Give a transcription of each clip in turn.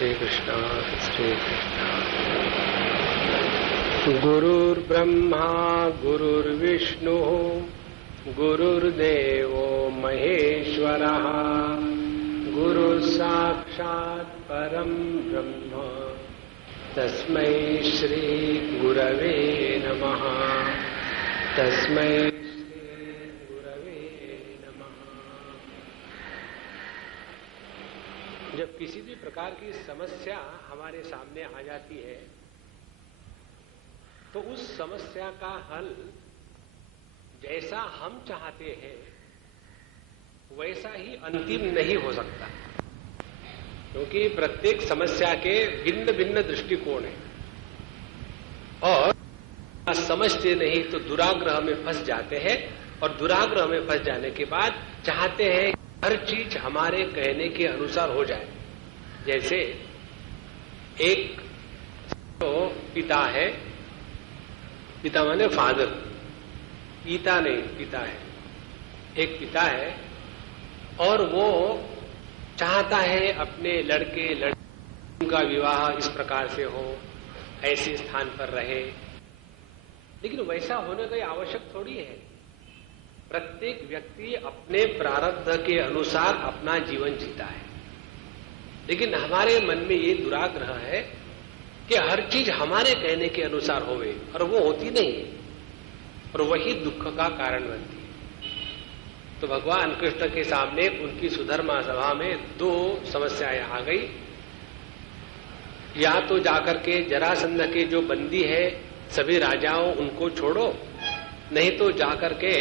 श्री कृष्ण श्री कृष्ण। गुरुर्ब्रह्मा गुरुर्विष्णु गुरुर्देवो महेश्वरः गुरुसाक्षात् परं ब्रह्म तस्मै श्री गुरवे नमः। तस्मै जब किसी भी प्रकार की समस्या हमारे सामने आ जाती है तो उस समस्या का हल जैसा हम चाहते हैं वैसा ही अंतिम नहीं हो सकता, क्योंकि प्रत्येक समस्या के भिन्न भिन्न दृष्टिकोण हैं और समझते नहीं तो दुराग्रह में फंस जाते हैं और दुराग्रह में फंस जाने के बाद चाहते हैं हर चीज हमारे कहने के अनुसार हो जाए। जैसे एक तो पिता है, पिता माने फादर, पिता नहीं पिता है, एक पिता है और वो चाहता है अपने लड़के लड़की का विवाह इस प्रकार से हो, ऐसे स्थान पर रहे, लेकिन वैसा होने का आवश्यक थोड़ी है। प्रत्येक व्यक्ति अपने प्रारब्ध के अनुसार अपना जीवन जीता है, लेकिन हमारे मन में ये दुराग्रह है कि हर चीज हमारे कहने के अनुसार होवे, और वो होती नहीं है और वही दुख का कारण बनती है। तो भगवान कृष्ण के सामने उनकी सुधर्मा सभा में दो समस्याएं आ गई। या तो जाकर के जरासंध के जो बंदी है सभी राजाओं उनको छोड़ो, नहीं तो जाकर के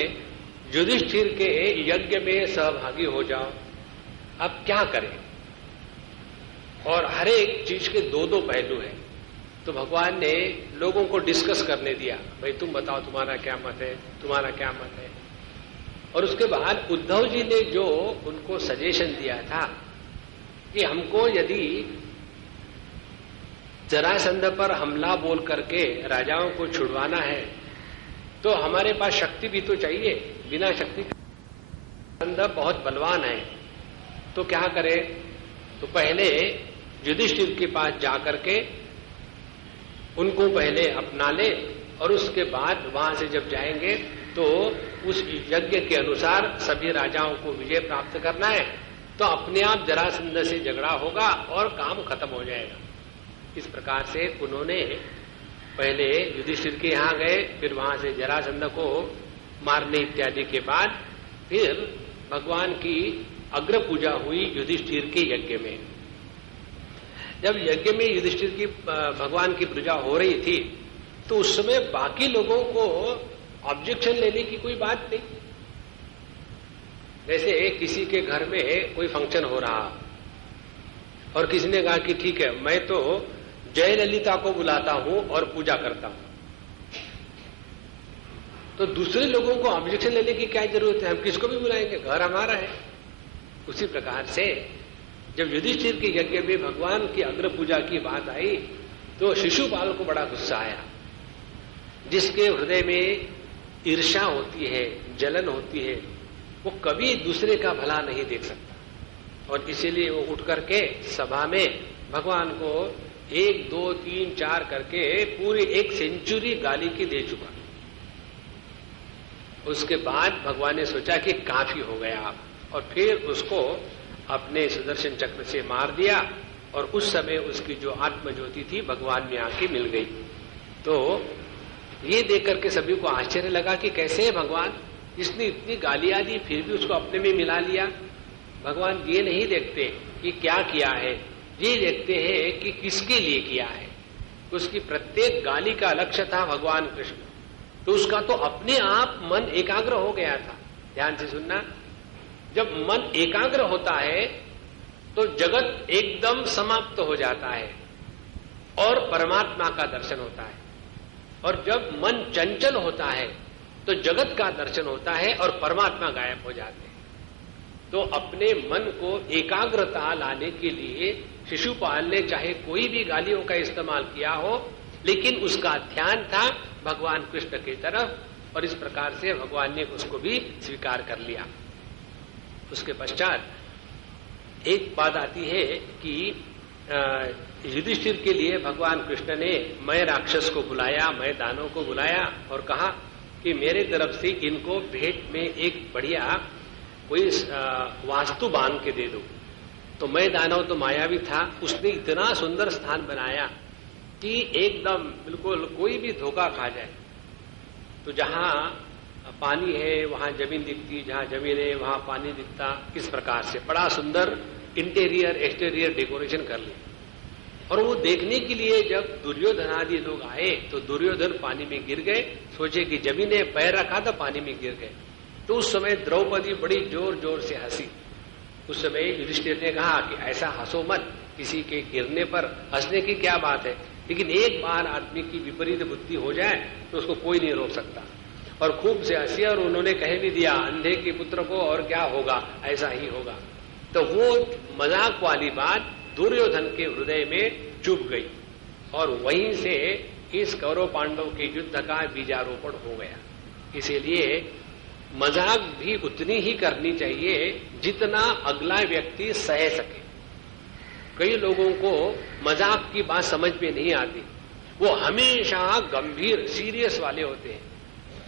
युधिष्ठिर के यज्ञ में सहभागी हो जाओ। अब क्या करें? और हर एक चीज के दो दो पहलू हैं। तो भगवान ने लोगों को डिस्कस करने दिया, भाई तुम बताओ तुम्हारा क्या मत है, तुम्हारा क्या मत है। और उसके बाद उद्धव जी ने जो उनको सजेशन दिया था कि हमको यदि जरासंध पर हमला बोल करके राजाओं को छुड़वाना है तो हमारे पास शक्ति भी तो चाहिए, बिना शक्ति जरासंध बहुत बलवान है, तो क्या करें? तो पहले युधिष्ठिर के पास जाकर के उनको पहले अपना ले और उसके बाद वहां से जब जाएंगे तो उस यज्ञ के अनुसार सभी राजाओं को विजय प्राप्त करना है, तो अपने आप जरासंध से झगड़ा होगा और काम खत्म हो जाएगा। इस प्रकार से उन्होंने पहले युधिष्ठिर के यहां गए, फिर वहां से जरासंध को मारने इत्यादि के बाद फिर भगवान की अग्र पूजा हुई युधिष्ठिर के यज्ञ में। जब यज्ञ में युधिष्ठिर की भगवान की पूजा हो रही थी तो उस समय बाकी लोगों को ऑब्जेक्शन लेने की कोई बात नहीं। जैसे किसी के घर में कोई फंक्शन हो रहा और किसी ने कहा कि ठीक है मैं तो जयललिता को बुलाता हूं और पूजा करता हूं, तो दूसरे लोगों को ऑब्जेक्शन लेने की क्या जरूरत है? हम किसको भी बुलाएंगे, घर हमारा है। उसी प्रकार से जब युधिष्ठिर के यज्ञ में भगवान की अग्र पूजा की बात आई तो शिशुपाल को बड़ा गुस्सा आया। जिसके हृदय में ईर्ष्या होती है, जलन होती है, वो कभी दूसरे का भला नहीं देख सकता, और इसीलिए वो उठ करके सभा में भगवान को 1 2 3 4 करके पूरी 1 सेंचुरी गाली की दे चुका। उसके बाद भगवान ने सोचा कि काफी हो गया और फिर उसको अपने सुदर्शन चक्र से मार दिया, और उस समय उसकी जो आत्मज्योति थी भगवान में आके मिल गई। तो ये देख करके सभी को आश्चर्य लगा कि कैसे है भगवान, इसने इतनी गालियां दी फिर भी उसको अपने में मिला लिया। भगवान ये नहीं देखते कि क्या किया है, ये देखते हैं कि किसके लिए किया है। उसकी प्रत्येक गाली का लक्ष्य था भगवान कृष्ण, तो उसका तो अपने आप मन एकाग्र हो गया था। ध्यान से सुनना, जब मन एकाग्र होता है तो जगत एकदम समाप्त हो जाता है और परमात्मा का दर्शन होता है, और जब मन चंचल होता है तो जगत का दर्शन होता है और परमात्मा गायब हो जाते हैं। तो अपने मन को एकाग्रता लाने के लिए शिशुपाल ने चाहे कोई भी गालियों का इस्तेमाल किया हो, लेकिन उसका ध्यान था भगवान कृष्ण की तरफ, और इस प्रकार से भगवान ने उसको भी स्वीकार कर लिया। उसके पश्चात एक बात आती है कि युधिष्ठिर के लिए भगवान कृष्ण ने मैं राक्षस को बुलाया, मैं दानव को बुलाया और कहा कि मेरे तरफ से इनको भेंट में एक बढ़िया कोई वास्तु बांध के दे दो। तो मैं दानव तो मायावी था, उसने इतना सुंदर स्थान बनाया कि एकदम बिल्कुल कोई भी धोखा खा जाए तो जहां पानी है वहां जमीन दिखती, जहां जमीन है वहां पानी दिखता, इस प्रकार से बड़ा सुंदर इंटीरियर एक्सटीरियर डेकोरेशन कर लिया। और वो देखने के लिए जब दुर्योधन आदि लोग आए तो दुर्योधन पानी में गिर गए, सोचे कि जमीन ने पैर रखा तो पानी में गिर गए। तो उस समय द्रौपदी बड़ी जोर जोर से हंसी। उस समय युधिष्ठिर ने कहा कि ऐसा हंसो मत, किसी के गिरने पर हंसने की क्या बात है, लेकिन एक बार आदमी की विपरीत बुद्धि हो जाए तो उसको कोई नहीं रोक सकता। और खूब से हंसी और उन्होंने कह भी दिया अंधे के पुत्र को और क्या होगा, ऐसा ही होगा। तो वो मजाक वाली बात दुर्योधन के हृदय में चुभ गई और वहीं से इस कौरव पांडव के युद्ध का बीजारोपण हो गया। इसीलिए मजाक भी उतनी ही करनी चाहिए जितना अगला व्यक्ति सह सके। कई लोगों को मजाक की बात समझ में नहीं आती, वो हमेशा गंभीर सीरियस वाले होते हैं।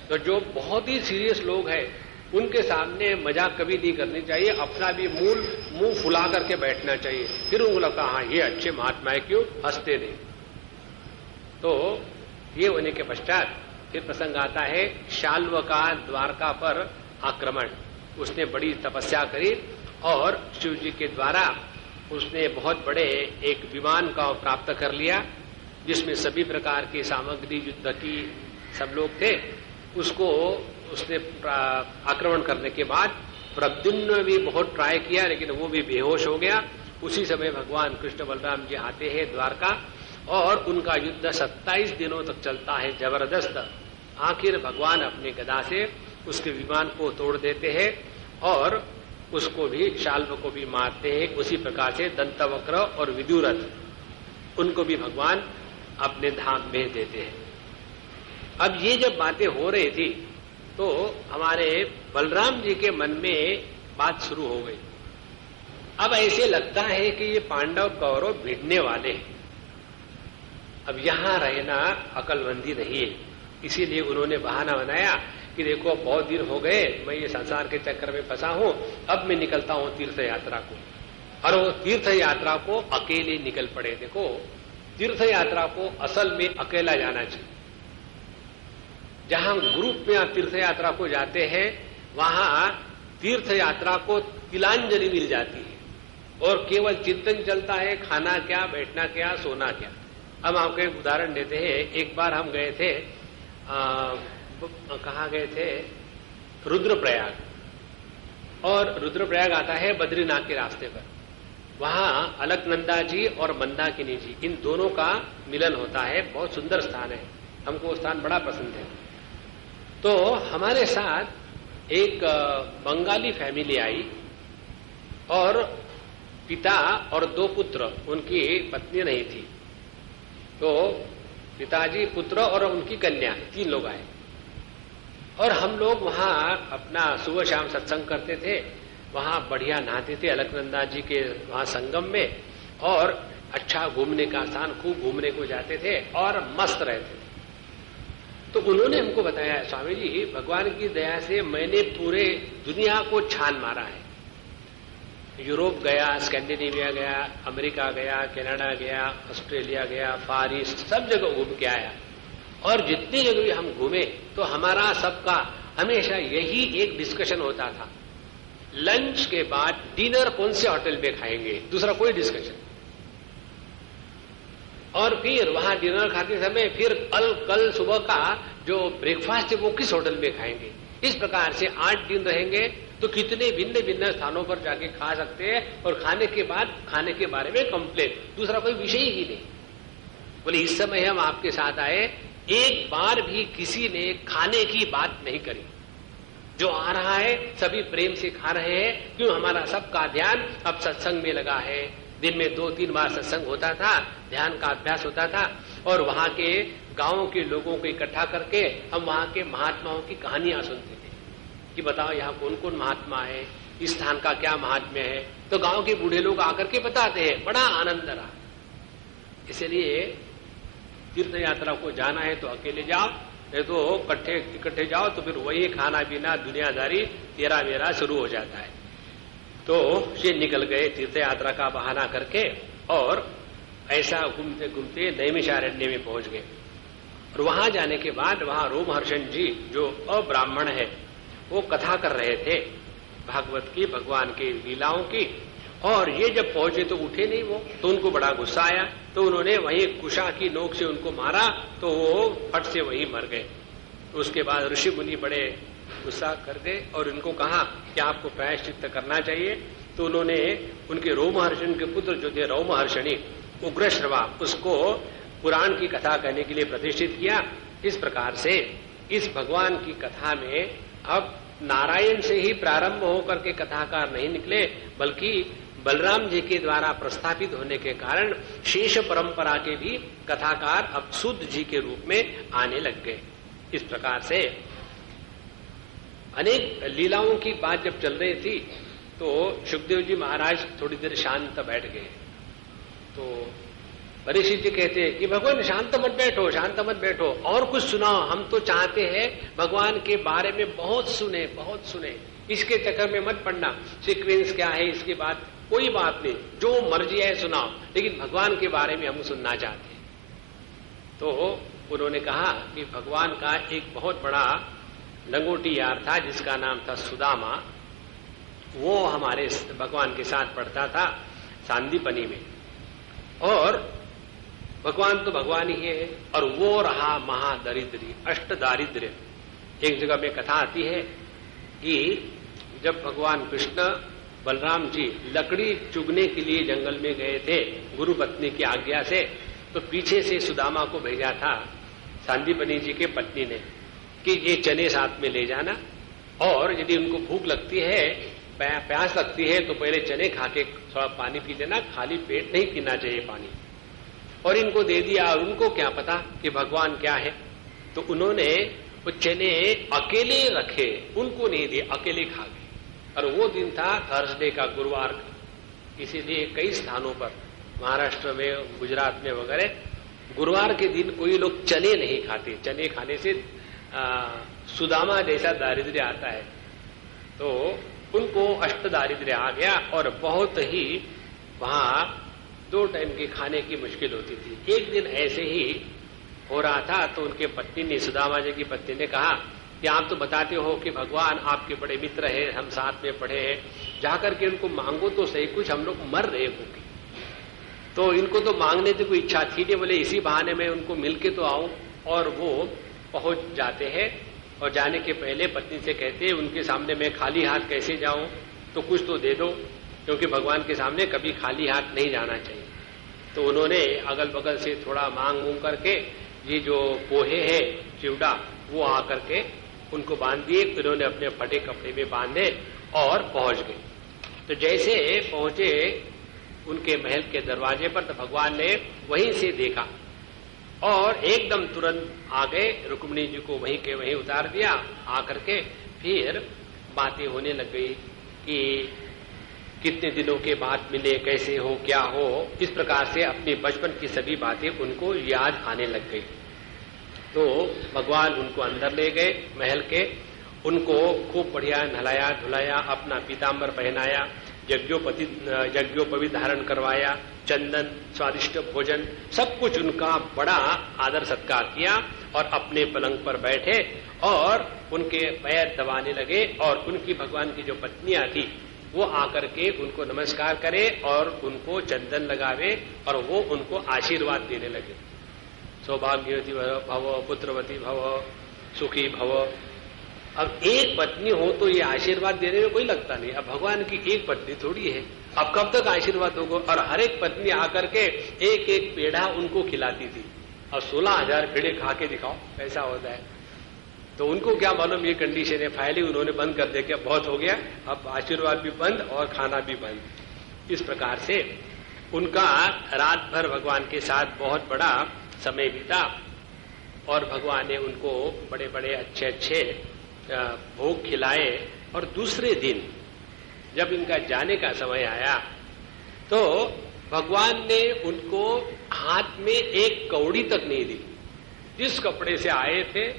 तो जो बहुत ही सीरियस लोग हैं उनके सामने मजाक कभी नहीं करनी चाहिए, अपना भी मुंह फुला करके बैठना चाहिए। फिर उनको लगता हाँ ये अच्छे महात्मा है, क्यों हंसते नहीं। तो ये होने के पश्चात फिर प्रसंग आता है शाल्व का द्वारका पर आक्रमण। उसने बड़ी तपस्या करी और शिव जी के द्वारा उसने बहुत बड़े एक विमान का प्राप्त कर लिया, जिसमें सभी प्रकार की सामग्री युद्ध की सब लोग थे। उसको उसने आक्रमण करने के बाद प्रद्युम्न ने भी बहुत ट्राई किया, लेकिन वो भी बेहोश हो गया। उसी समय भगवान कृष्ण बलराम जी आते हैं द्वारका और उनका युद्ध 27 दिनों तक चलता है जबरदस्त। आखिर भगवान अपने गदा से उसके विमान को तोड़ देते हैं और उसको भी शाल्व को भी मारते हैं। उसी प्रकार से दंतवक्र और विदुरथ उनको भी भगवान अपने धाम भेज देते हैं। अब ये जब बातें हो रही थी तो हमारे बलराम जी के मन में बात शुरू हो गई। अब ऐसे लगता है कि ये पांडव कौरव भिड़ने वाले हैं, अब यहां रहना अकलमंदी नहीं है। इसीलिए उन्होंने बहाना बनाया कि देखो बहुत दिन हो गए, मैं ये संसार के चक्कर में फंसा हूं, अब मैं निकलता हूं तीर्थ यात्रा को। और वो तीर्थ यात्रा को अकेले निकल पड़े। देखो तीर्थ यात्रा को असल में अकेला जाना चाहिए। जहां ग्रुप में आप तीर्थ यात्रा को जाते हैं वहां तीर्थ यात्रा को तिलांजलि मिल जाती है और केवल चिंतन चलता है, खाना क्या, बैठना क्या, सोना क्या। हम आपको एक उदाहरण देते हैं। एक बार हम गए थे, कहाँ गए थे, रुद्रप्रयाग। और रुद्रप्रयाग आता है बद्रीनाथ के रास्ते पर। वहां अलकनंदा जी और मंदाकिनी जी इन दोनों का मिलन होता है। बहुत सुंदर स्थान है, हमको वो स्थान बड़ा पसंद है। तो हमारे साथ एक बंगाली फैमिली आई और पिता और 2 पुत्र, उनकी पत्नी नहीं थी। तो पिताजी, पुत्र और उनकी कन्या, 3 लोग आए और हम लोग वहां अपना सुबह शाम सत्संग करते थे। वहां बढ़िया नहाते थे अलकनंदा जी के वहां संगम में और अच्छा घूमने का स्थान, खूब घूमने को जाते थे और मस्त रहते थे। तो उन्होंने हमको बताया स्वामी जी भगवान की दया से मैंने पूरे दुनिया को छान मारा है। यूरोप गया, स्कैंडिनेविया गया, अमेरिका गया, कनाडा गया, ऑस्ट्रेलिया गया, फार ईस्ट, सब जगह घूम के आया। और जितनी जगह भी हम घूमे तो हमारा सबका हमेशा यही एक डिस्कशन होता था, लंच के बाद डिनर कौन से होटल में खाएंगे, दूसरा कोई डिस्कशन। और फिर वहां डिनर खाते समय फिर कल सुबह का जो ब्रेकफास्ट है वो किस होटल में खाएंगे। इस प्रकार से 8 दिन रहेंगे तो कितने भिन्न भिन्न स्थानों पर जाके खा सकते हैं और खाने के बाद खाने के बारे में कंप्लेन, दूसरा कोई विषय ही नहीं। बोले इस समय हम आपके साथ आए, एक बार भी किसी ने खाने की बात नहीं करी। जो आ रहा है सभी प्रेम से खा रहे हैं। क्यों, हमारा सबका ध्यान अब सत्संग में लगा है। दिन में 2-3 बार सत्संग होता था, ध्यान का अभ्यास होता था और वहां के गांवों के लोगों को इकट्ठा करके हम वहां के महात्माओं की कहानियां सुनते थे कि बताओ यहाँ कौन कौन महात्मा है, इस स्थान का क्या महात्म्य है। तो गांव के बूढ़े लोग आकर के बताते हैं, बड़ा आनंद रहा। इसलिए तीर्थ यात्रा को जाना है तो अकेले जाओ, नहीं तो इकट्ठे जाओ तो फिर वही खाना पीना दुनियादारी तेरा मेरा शुरू हो जाता है। तो ये निकल गए तीर्थ यात्रा का बहाना करके और ऐसा घूमते घूमते नैमिषारण्य में पहुंच गए। और वहां जाने के बाद वहां रोमहर्षण जी जो अब्राह्मण है वो कथा कर रहे थे भागवत की, भगवान की लीलाओं की। और ये जब पहुंचे तो उठे नहीं वो, तो उनको बड़ा गुस्सा आया, तो उन्होंने वही कुशा की नोक से उनको मारा, तो वो फट से वही मर गए। उसके बाद ऋषि मुनि बड़े गुस्सा कर गए और इनको कहा कि आपको प्रायश्चित्त करना चाहिए। तो उन्होंने उनके रोमहर्षण के पुत्र जो थे रोमहर्षणी उग्रश्रवा, उसको पुराण की कथा कहने के लिए प्रतिष्ठित किया। इस प्रकार से इस भगवान की कथा में अब नारायण से ही प्रारंभ होकर के कथाकार नहीं निकले, बल्कि बलराम जी के द्वारा प्रस्थापित होने के कारण शेष परंपरा के भी कथाकार अब शुद्ध जी के रूप में आने लग गए। इस प्रकार से अनेक लीलाओं की बात जब चल रही थी तो सुखदेव जी महाराज थोड़ी देर शांत बैठ गए। तो परीक्षित जी कहते हैं कि भगवान शांत मत बैठो, और कुछ सुनाओ, हम तो चाहते हैं भगवान के बारे में बहुत सुने, इसके चक्कर में मत पड़ना। सीक्वेंस क्या है इसके बाद कोई बात नहीं, जो मर्जी है सुनाओ, लेकिन भगवान के बारे में हम सुनना चाहते हैं। तो उन्होंने कहा कि भगवान का एक बहुत बड़ा लंगोटी यार था जिसका नाम था सुदामा। वो हमारे भगवान के साथ पढ़ता था सांदीपनी में, और भगवान तो भगवान ही है, और वो रहा महादरिद्री, अष्ट दारिद्र्य। एक जगह में कथा आती है कि जब भगवान कृष्ण बलराम जी लकड़ी चुगने के लिए जंगल में गए थे गुरु पत्नी की आज्ञा से, तो पीछे से सुदामा को भेजा था सांदीपनी जी के पत्नी ने कि ये चने साथ में ले जाना, और यदि उनको भूख लगती है, प्यास लगती है, तो पहले चने खा के थोड़ा पानी पी लेना, खाली पेट नहीं पीना चाहिए पानी। और इनको दे दिया, और उनको क्या पता कि भगवान क्या है। तो उन्होंने वो चने अकेले रखे, उनको नहीं दिए, अकेले खा गए। और वो दिन था थर्सडे का, गुरुवार का। इसीलिए कई स्थानों पर महाराष्ट्र में, गुजरात में वगैरह गुरुवार के दिन कोई लोग चने नहीं खाते। चने खाने से सुदामा जैसा दारिद्र्य आता है। तो उनको अष्ट दारिद्र्य आ गया और बहुत ही वहां 2 टाइम के खाने की मुश्किल होती थी। एक दिन ऐसे ही हो रहा था तो उनके पत्नी ने, सुदामा जी की पत्नी ने कहा कि आप तो बताते हो कि भगवान आपके बड़े मित्र हैं, हम साथ में पढ़े हैं, जाकर के उनको मांगो तो सही, कुछ हम लोग मर रहे होंगे। तो इनको तो मांगने की कोई इच्छा थी नहीं, बोले इसी बहाने में उनको मिलके तो आऊं। और वो पहुंच जाते हैं और जाने के पहले पत्नी से कहते हैं, उनके सामने मैं खाली हाथ कैसे जाऊं, तो कुछ तो दे दो, क्योंकि भगवान के सामने कभी खाली हाथ नहीं जाना चाहिए। तो उन्होंने अगल बगल से थोड़ा मांग मूंग करके ये जो पोहे है चिवड़ा, वो आकर के उनको बांध दिए। उन्होंने अपने फटे कपड़े में बांधे और पहुंच गए। तो जैसे पहुंचे उनके महल के दरवाजे पर, तो भगवान ने वहीं से देखा और एकदम तुरंत आ गए, रुक्मिणी जी को वहीं के वहीं उतार दिया। आकर के फिर बातें होने लग गई कि कितने दिनों के बाद मिले, कैसे हो, क्या हो। इस प्रकार से अपने बचपन की सभी बातें उनको याद आने लग गई। तो भगवान उनको अंदर ले गए महल के, उनको खूब बढ़िया नहलाया धुलाया, अपना पीताम्बर पहनाया, यज्ञोपवीत धारण करवाया, चंदन, स्वादिष्ट भोजन, सब कुछ उनका बड़ा आदर सत्कार किया। और अपने पलंग पर बैठे और उनके पैर दबाने लगे। और उनकी भगवान की जो पत्नियां थी वो आकर के उनको नमस्कार करे और उनको चंदन लगावे और वो उनको आशीर्वाद देने लगे। सौभाग्यवती भव, पुत्रवती भव, सुखी भव। अब एक पत्नी हो तो ये आशीर्वाद देने में कोई लगता नहीं। अब भगवान की एक पत्नी थोड़ी है, अब कब तक आशीर्वाद होगा। और हर एक पत्नी आकर के एक एक पेड़ा उनको खिलाती थी। और 16,000 पेड़े खा के दिखाओ कैसा होता है। तो उनको क्या मालूम ये कंडीशन है, फाइल उन्होंने बंद कर दे, बहुत हो गया, अब आशीर्वाद भी बंद और खाना भी बंद। इस प्रकार से उनका रात भर भगवान के साथ बहुत बड़ा समय बीता। और भगवान ने उनको बड़े बड़े अच्छे अच्छे भोग खिलाए। और दूसरे दिन जब इनका जाने का समय आया तो भगवान ने उनको हाथ में एक कौड़ी तक नहीं दी। जिस कपड़े से आए थे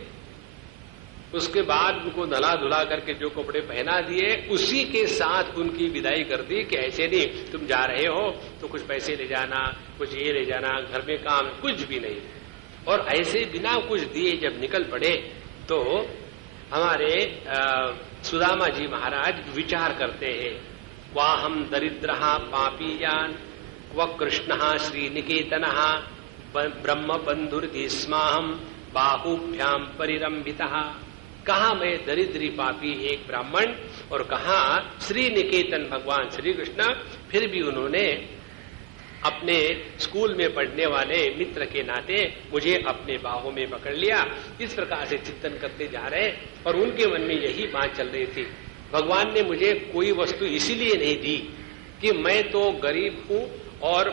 उसके बाद उनको नला धुला करके जो कपड़े पहना दिए उसी के साथ उनकी विदाई कर दी कि ऐसे नहीं तुम जा रहे हो तो कुछ पैसे ले जाना, कुछ ये ले जाना, घर में काम, कुछ भी नहीं। और ऐसे बिना कुछ दिए जब निकल पड़े तो हमारे सुदामा जी महाराज विचार करते हैं, वाहम दरिद्रहा पापीयान व कृष्ण श्रीनिकेतन ब्रह्म बंधुर्दिस्माहम बाहुभ्याम परिरंभितः। कहा मैं दरिद्री पापी एक ब्राह्मण और कहा श्री निकेतन भगवान श्री कृष्ण। फिर भी उन्होंने अपने स्कूल में पढ़ने वाले मित्र के नाते मुझे अपने बाहों में पकड़ लिया। इस प्रकार से चिंतन करते जा रहे और उनके मन में यही बात चल रही थी, भगवान ने मुझे कोई वस्तु इसीलिए नहीं दी कि मैं तो गरीब हूं और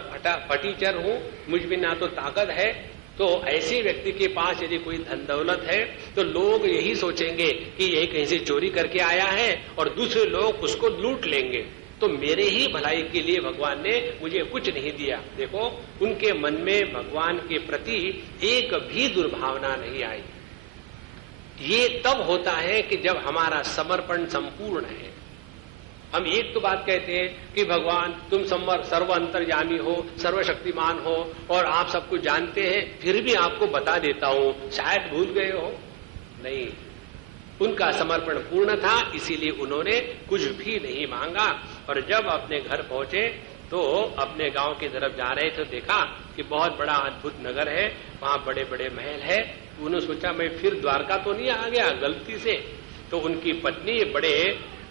फटीचर हूं, मुझ में ना तो ताकत है। तो ऐसे व्यक्ति के पास यदि कोई धन दौलत है तो लोग यही सोचेंगे कि ये कहीं से चोरी करके आया है और दूसरे लोग उसको लूट लेंगे। तो मेरे ही भलाई के लिए भगवान ने मुझे कुछ नहीं दिया। देखो उनके मन में भगवान के प्रति एक भी दुर्भावना नहीं आई। ये तब होता है कि जब हमारा समर्पण संपूर्ण है। हम एक तो बात कहते हैं कि भगवान तुम सर्व अंतर्यामी हो, सर्वशक्तिमान हो और आप सब कुछ जानते हैं, फिर भी आपको बता देता हूं, शायद भूल गए हो। नहीं, उनका समर्पण पूर्ण था, इसीलिए उन्होंने कुछ भी नहीं मांगा। और जब अपने घर पहुंचे तो अपने गांव की तरफ जा रहे थे, देखा कि बहुत बड़ा अद्भुत नगर है, वहां बड़े बड़े महल है। उन्होंने सोचा मैं फिर द्वारका तो नहीं आ गया गलती से। तो उनकी पत्नी बड़े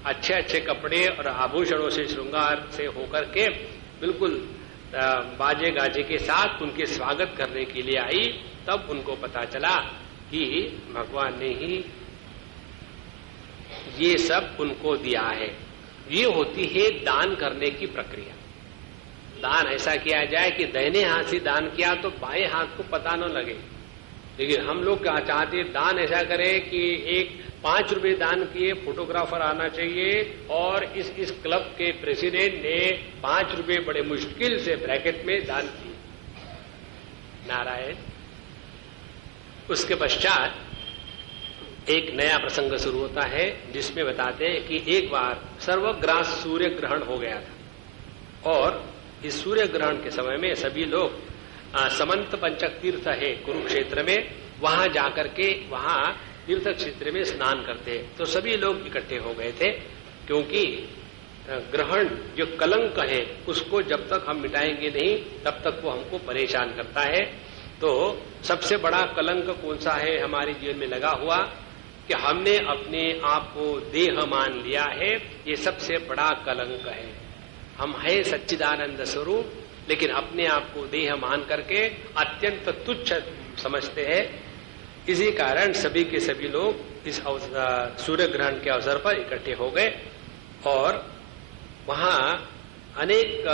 अच्छे अच्छे कपड़े और आभूषणों से श्रृंगार से होकर के बिल्कुल बाजे गाजे के साथ उनके स्वागत करने के लिए आई। तब उनको पता चला कि भगवान ने ही ये सब उनको दिया है। ये होती है दान करने की प्रक्रिया। दान ऐसा किया जाए कि दाहिने हाथ से दान किया तो बाएं हाथ को पता न लगे। लेकिन हम लोग क्या चाहते हैं, दान ऐसा करें कि एक 5 रुपए दान किए, फोटोग्राफर आना चाहिए और इस क्लब के प्रेसिडेंट ने 5 रुपए बड़े मुश्किल से ब्रैकेट में दान किए। नारायण। उसके पश्चात एक नया प्रसंग शुरू होता है जिसमें बताते हैं कि एक बार सर्वग्रास सूर्य ग्रहण हो गया था और इस सूर्य ग्रहण के समय में सभी लोग समंत पंचक तीर्थ है कुरुक्षेत्र में, वहां जाकर के वहां तीर्थ क्षेत्र में स्नान करते हैं। तो सभी लोग इकट्ठे हो गए थे क्योंकि ग्रहण जो कलंक है उसको जब तक हम मिटाएंगे नहीं तब तक वो हमको परेशान करता है। तो सबसे बड़ा कलंक कौन सा है हमारे जीवन में लगा हुआ कि हमने अपने आप को देह मान लिया है। ये सबसे बड़ा कलंक है। हम है सच्चिदानंद स्वरूप, लेकिन अपने आप को देह मान करके अत्यंत तुच्छ समझते हैं। इसी कारण सभी के सभी लोग इस सूर्य ग्रहण के अवसर पर इकट्ठे हो गए और वहां अनेक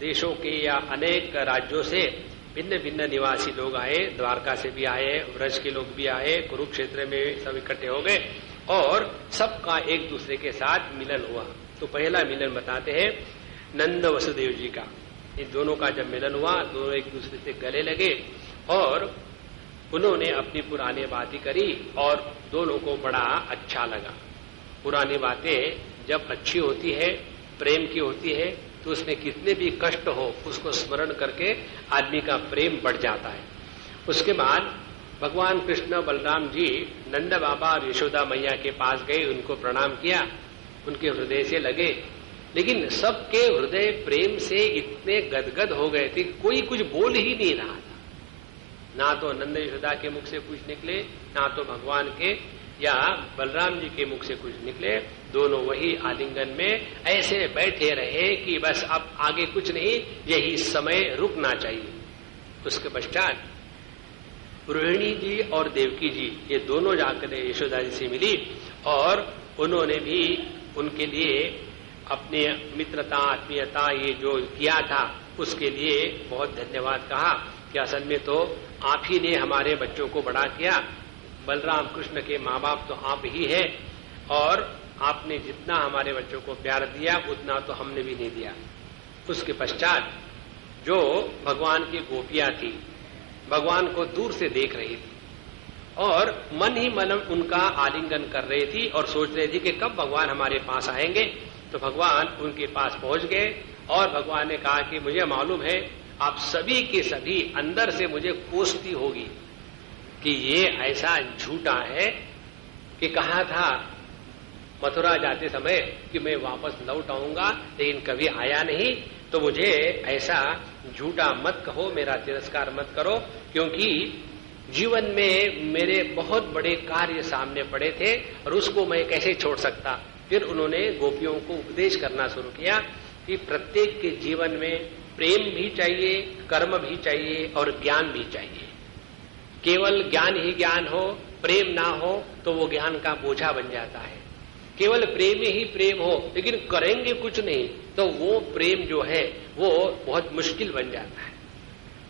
देशों के या अनेक राज्यों से भिन्न भिन्न निवासी लोग आए, द्वारका से भी आए, व्रज के लोग भी आए, कुरुक्षेत्र में सब इकट्ठे हो गए और सबका एक दूसरे के साथ मिलन हुआ। तो पहला मिलन बताते हैं नंद वसुदेव जी का। इन दोनों का जब मिलन हुआ, दोनों एक दूसरे से गले लगे और उन्होंने अपनी पुरानी बातें करी और दोनों को बड़ा अच्छा लगा। पुरानी बातें जब अच्छी होती है, प्रेम की होती है, तो उसमें कितने भी कष्ट हो उसको स्मरण करके आदमी का प्रेम बढ़ जाता है। उसके बाद भगवान कृष्ण बलराम जी नंद बाबा और यशोदा मैया के पास गए, उनको प्रणाम किया, उनके हृदय से लगे। लेकिन सबके हृदय प्रेम से इतने गदगद हो गए थे, कोई कुछ बोल ही नहीं रहा था। ना तो नंद यशोदा के मुख से कुछ निकले, ना तो भगवान के या बलराम जी के मुख से कुछ निकले। दोनों वही आलिंगन में ऐसे बैठे रहे कि बस अब आगे कुछ नहीं, यही समय रुकना चाहिए। उसके पश्चात रोहिणी जी और देवकी जी ये दोनों जाकर यशोदा जी से मिली और उन्होंने भी उनके लिए अपने मित्रता आत्मीयता ये जो किया था उसके लिए बहुत धन्यवाद कहा कि असल में तो आप ही ने हमारे बच्चों को बड़ा किया। बलराम कृष्ण के माँ बाप तो आप ही हैं और आपने जितना हमारे बच्चों को प्यार दिया उतना तो हमने भी नहीं दिया। उसके पश्चात जो भगवान की गोपियां थी, भगवान को दूर से देख रही थी और मन ही मन उनका आलिंगन कर रही थी और सोच रही थी कि कब भगवान हमारे पास आएंगे। तो भगवान उनके पास पहुंच गए और भगवान ने कहा कि मुझे मालूम है आप सभी के सभी अंदर से मुझे कोसती होगी कि ये ऐसा झूठा है कि कहा था मथुरा जाते समय कि मैं वापस लौट आऊंगा, लेकिन कभी आया नहीं। तो मुझे ऐसा झूठा मत कहो, मेरा तिरस्कार मत करो, क्योंकि जीवन में मेरे बहुत बड़े कार्य सामने पड़े थे और उसको मैं कैसे छोड़ सकता। फिर उन्होंने गोपियों को उपदेश करना शुरू किया कि प्रत्येक के जीवन में प्रेम भी चाहिए, कर्म भी चाहिए और ज्ञान भी चाहिए। केवल ज्ञान ही ज्ञान हो, प्रेम ना हो तो वो ज्ञान का बोझा बन जाता है। केवल प्रेम ही प्रेम हो लेकिन करेंगे कुछ नहीं तो वो प्रेम जो है वो बहुत मुश्किल बन जाता है।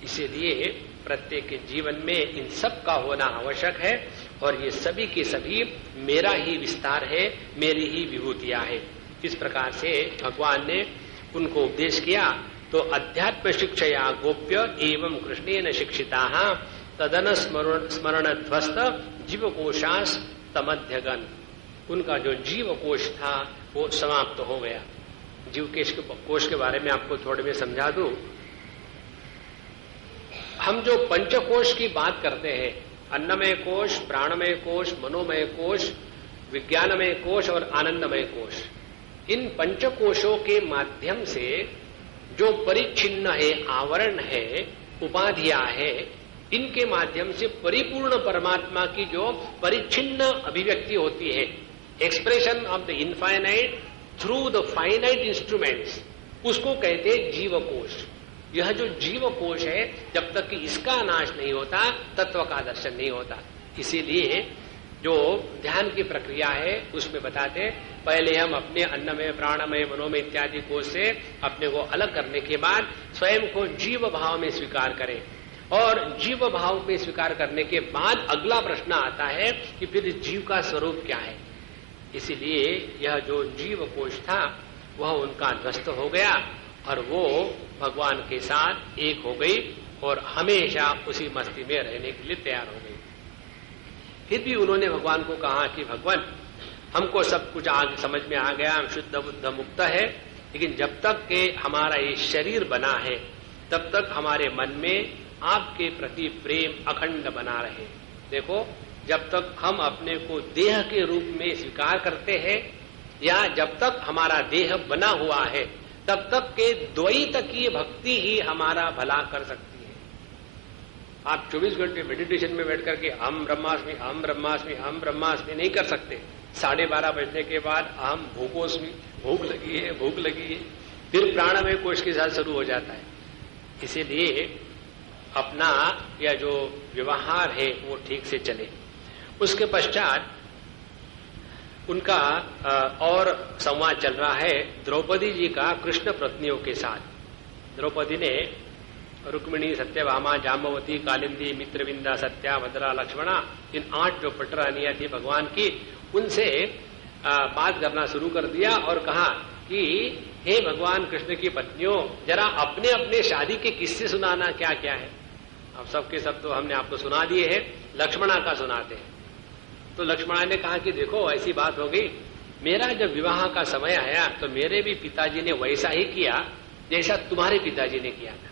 इसीलिए प्रत्येक के जीवन में इन सब का होना आवश्यक है और ये सभी के सभी मेरा ही विस्तार है, मेरी ही विभूतियां है। इस प्रकार से भगवान ने उनको उपदेश किया। तो अध्यात्म शिक्षया गोप्य एवं कृष्णेन शिक्षिताः तदन स्मरण ध्वस्त जीवकोशास तमध्यगन। उनका जो जीवकोश था वो समाप्त हो गया। जीव कोश के बारे में आपको थोड़े में समझा दूं। हम जो पंचकोश की बात करते हैं, अन्नमय कोश, प्राणमय कोश, मनोमय कोश, विज्ञानमय कोश और आनंदमय कोश, इन पंचकोशों के माध्यम से जो परिच्छिन्न है, आवरण है, उपाधियां है, इनके माध्यम से परिपूर्ण परमात्मा की जो परिच्छिन्न अभिव्यक्ति होती है, expression of the infinite through the finite instruments, उसको कहते हैं जीवकोश। यह जो जीवकोश है, जब तक कि इसका नाश नहीं होता तत्व का दर्शन नहीं होता। इसीलिए जो ध्यान की प्रक्रिया है उसमें बताते पहले हम अपने अन्नमय, प्राणमय, मनोमय इत्यादि कोश से अपने को अलग करने के बाद स्वयं को जीव भाव में स्वीकार करें और जीव भाव में स्वीकार करने के बाद अगला प्रश्न आता है कि फिर जीव का स्वरूप क्या है। इसीलिए यह जो जीव कोश था वह उनका ध्वस्त हो गया और वो भगवान के साथ एक हो गई और हमेशा उसी मस्ती में रहने के लिए तैयार हो गई। फिर भी उन्होंने भगवान को कहा कि भगवान हमको सब कुछ आगे समझ में आ गया, हम शुद्ध बुद्ध मुक्त है, लेकिन जब तक के हमारा ये शरीर बना है तब तक हमारे मन में आपके प्रति प्रेम अखंड बना रहे। देखो, जब तक हम अपने को देह के रूप में स्वीकार करते हैं या जब तक हमारा देह बना हुआ है तब तक के द्वैत की भक्ति ही हमारा भला कर सकती है। आप 24 घंटे मेडिटेशन में बैठ करके हम ब्रह्मास्मि, हम ब्रह्मास्मि, हम ब्रह्मास्मि नहीं कर सकते। 12:30 बजने के बाद हम भूकोस्मि, भूख लगी है, भूख लगी है, फिर प्राणमय कोश के साथ शुरू हो जाता है। इसीलिए अपना यह जो व्यवहार है वो ठीक से चले। उसके पश्चात उनका और संवाद चल रहा है द्रौपदी जी का कृष्ण पत्नियों के साथ। द्रौपदी ने रुक्मिणी, सत्यभामा, जाम्बवती, कालिंदी, मित्रविंदा, सत्या, भद्रा, लक्ष्मणा, इन 8 जो पटरानियां थी भगवान की, उनसे बात करना शुरू कर दिया और कहा कि हे भगवान कृष्ण की पत्नियों, जरा अपने अपने शादी के किस्से सुनाना क्या क्या है। अब सबके सब तो हमने आपको सुना दिए हैं, लक्ष्मणा का सुनाते हैं। तो लक्ष्मणा ने कहा कि देखो ऐसी बात हो गई, मेरा जब विवाह का समय आया तो मेरे भी पिताजी ने वैसा ही किया जैसा तुम्हारे पिताजी ने किया था।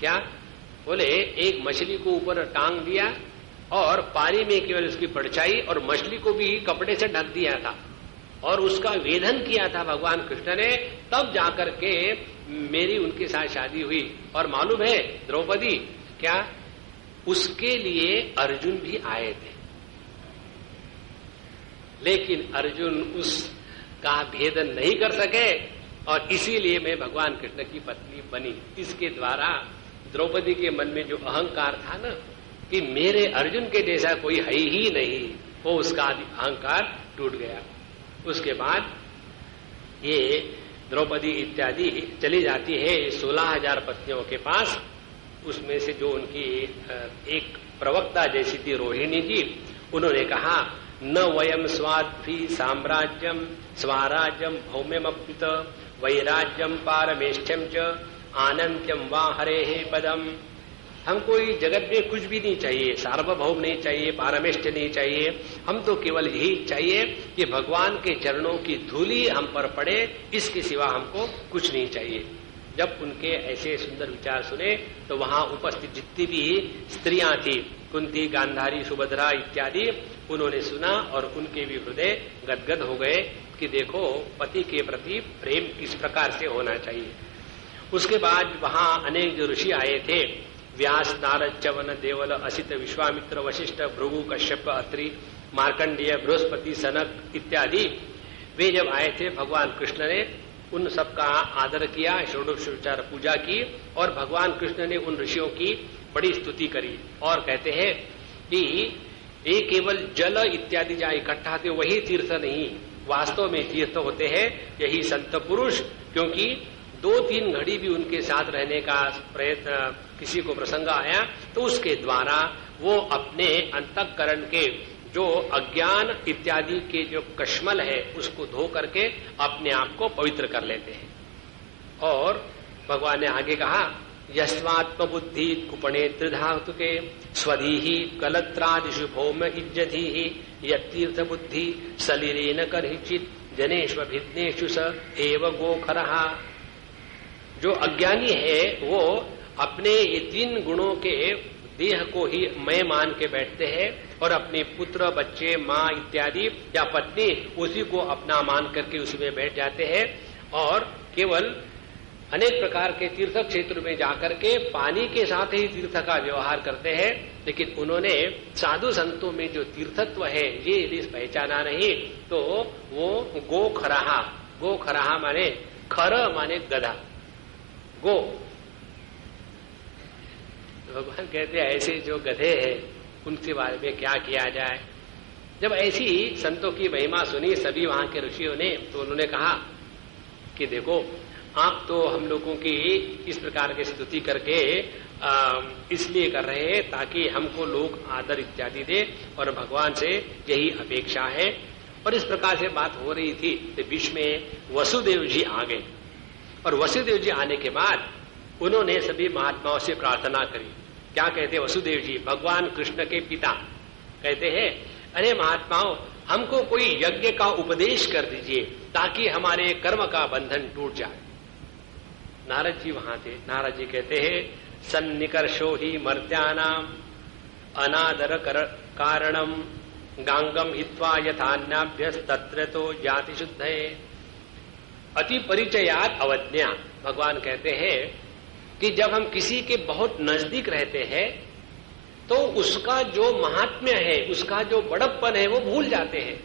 क्या? बोले एक मछली को ऊपर टांग दिया और पानी में केवल उसकी परछाई और मछली को भी कपड़े से ढक दिया था और उसका वेधन किया था भगवान कृष्ण ने, तब जाकर के मेरी उनके साथ शादी हुई। और मालूम है द्रौपदी, क्या उसके लिए अर्जुन भी आए थे, लेकिन अर्जुन उसका भेदन नहीं कर सके और इसीलिए मैं भगवान कृष्ण की पत्नी बनी। इसके द्वारा द्रौपदी के मन में जो अहंकार था ना कि मेरे अर्जुन के जैसा कोई है ही नहीं, वो उसका अहंकार टूट गया। उसके बाद ये द्रौपदी इत्यादि चली जाती है 16,000 पत्नियों के पास। उसमें से जो उनकी एक प्रवक्ता जैसी थी रोहिणी जी, उन्होंने कहा न वयम स्वाद्भी साम्राज्यम स्वराज्यम भौम्यमप्युत वैराज्यम पारमेष्ठ्यम च आनंत्यम वा हरेः पदम। हमको इस जगत में कुछ भी नहीं चाहिए, सार्वभौम नहीं चाहिए, पारमेष्ट नहीं चाहिए, हम तो केवल यही चाहिए कि भगवान के चरणों की धूली हम पर पड़े, इसके सिवा हमको कुछ नहीं चाहिए। जब उनके ऐसे सुंदर विचार सुने तो वहां उपस्थित जितनी भी स्त्रियां थी, कुंती, गांधारी, सुभद्रा इत्यादि, उन्होंने सुना और उनके भी हृदय गदगद हो गए कि देखो पति के प्रति प्रेम किस प्रकार से होना चाहिए। उसके बाद वहां अनेक जो ऋषि आए थे, व्यास, नारद, च्यवन, देवल, असित, विश्वामित्र, वशिष्ठ, भृगु, कश्यप, अत्रि, मार्कंडेय, बृहस्पति, सनक इत्यादि, वे जब आए थे भगवान कृष्ण ने उन सबका आदर किया, षोडशोपचार पूजा की और भगवान कृष्ण ने उन ऋषियों की बड़ी स्तुति करी और कहते हैं कि ये केवल जल इत्यादि जहाँ इकट्ठा थे वही तीर्थ नहीं, वास्तव में तीर्थ होते हैं यही संत पुरुष, क्योंकि 2-3 घड़ी भी उनके साथ रहने का प्रयत्न किसी को प्रसंग आया तो उसके द्वारा वो अपने अंतःकरण के जो अज्ञान इत्यादि के जो कश्मल है उसको धो करके अपने आप को पवित्र कर लेते हैं। और भगवान ने आगे कहा, यस्वात्म बुद्धि कुपणे त्रिधातुके स्वधीहि कलत्रादिषु भौम इज्जधीहि यतीर्थ बुद्धि सलिलेन करहिचित जनेष्वभिज्ञेषु स एव गोखरहा। जो अज्ञानी है वो अपने ये 3 गुणों के देह को ही मैं मान के बैठते हैं और अपने पुत्र, बच्चे, माँ इत्यादि या पत्नी उसी को अपना मान करके उसी में बैठ जाते हैं और केवल अनेक प्रकार के तीर्थ क्षेत्र में जाकर के पानी के साथ ही तीर्थ का व्यवहार करते हैं। लेकिन उन्होंने साधु संतों में जो तीर्थत्व है ये यदि पहचाना नहीं तो वो गोखरहा, गोखरहा माने खर माने गधा, गो। भगवान कहते हैं ऐसे जो गधे हैं उनके बारे में क्या किया जाए। जब ऐसी संतों की महिमा सुनी सभी वहां के ऋषियों ने तो उन्होंने कहा कि देखो आप तो हम लोगों की इस प्रकार की स्तुति करके इसलिए कर रहे हैं ताकि हमको लोग आदर इत्यादि दे और भगवान से यही अपेक्षा है। और इस प्रकार से बात हो रही थी तो बीच में वसुदेव जी आ गए और वसुदेव जी आने के बाद उन्होंने सभी महात्माओं से प्रार्थना करी। क्या कहते वसुदेव जी, भगवान कृष्ण के पिता, कहते हैं अरे महात्माओं हमको कोई यज्ञ का उपदेश कर दीजिए ताकि हमारे कर्म का बंधन टूट जाए। नारद जी वहां थे। नारद जी कहते हैं सन्निकर्षो ही मर्त्यानाम अनादर कारणम गांगम हित्वा यथान्याभ्यस्तत्र तो जाति शुद्धे अति परिचयात अवज्ञा। भगवान कहते हैं कि जब हम किसी के बहुत नजदीक रहते हैं तो उसका जो महात्म्य है, उसका जो बड़प्पन है वो भूल जाते हैं।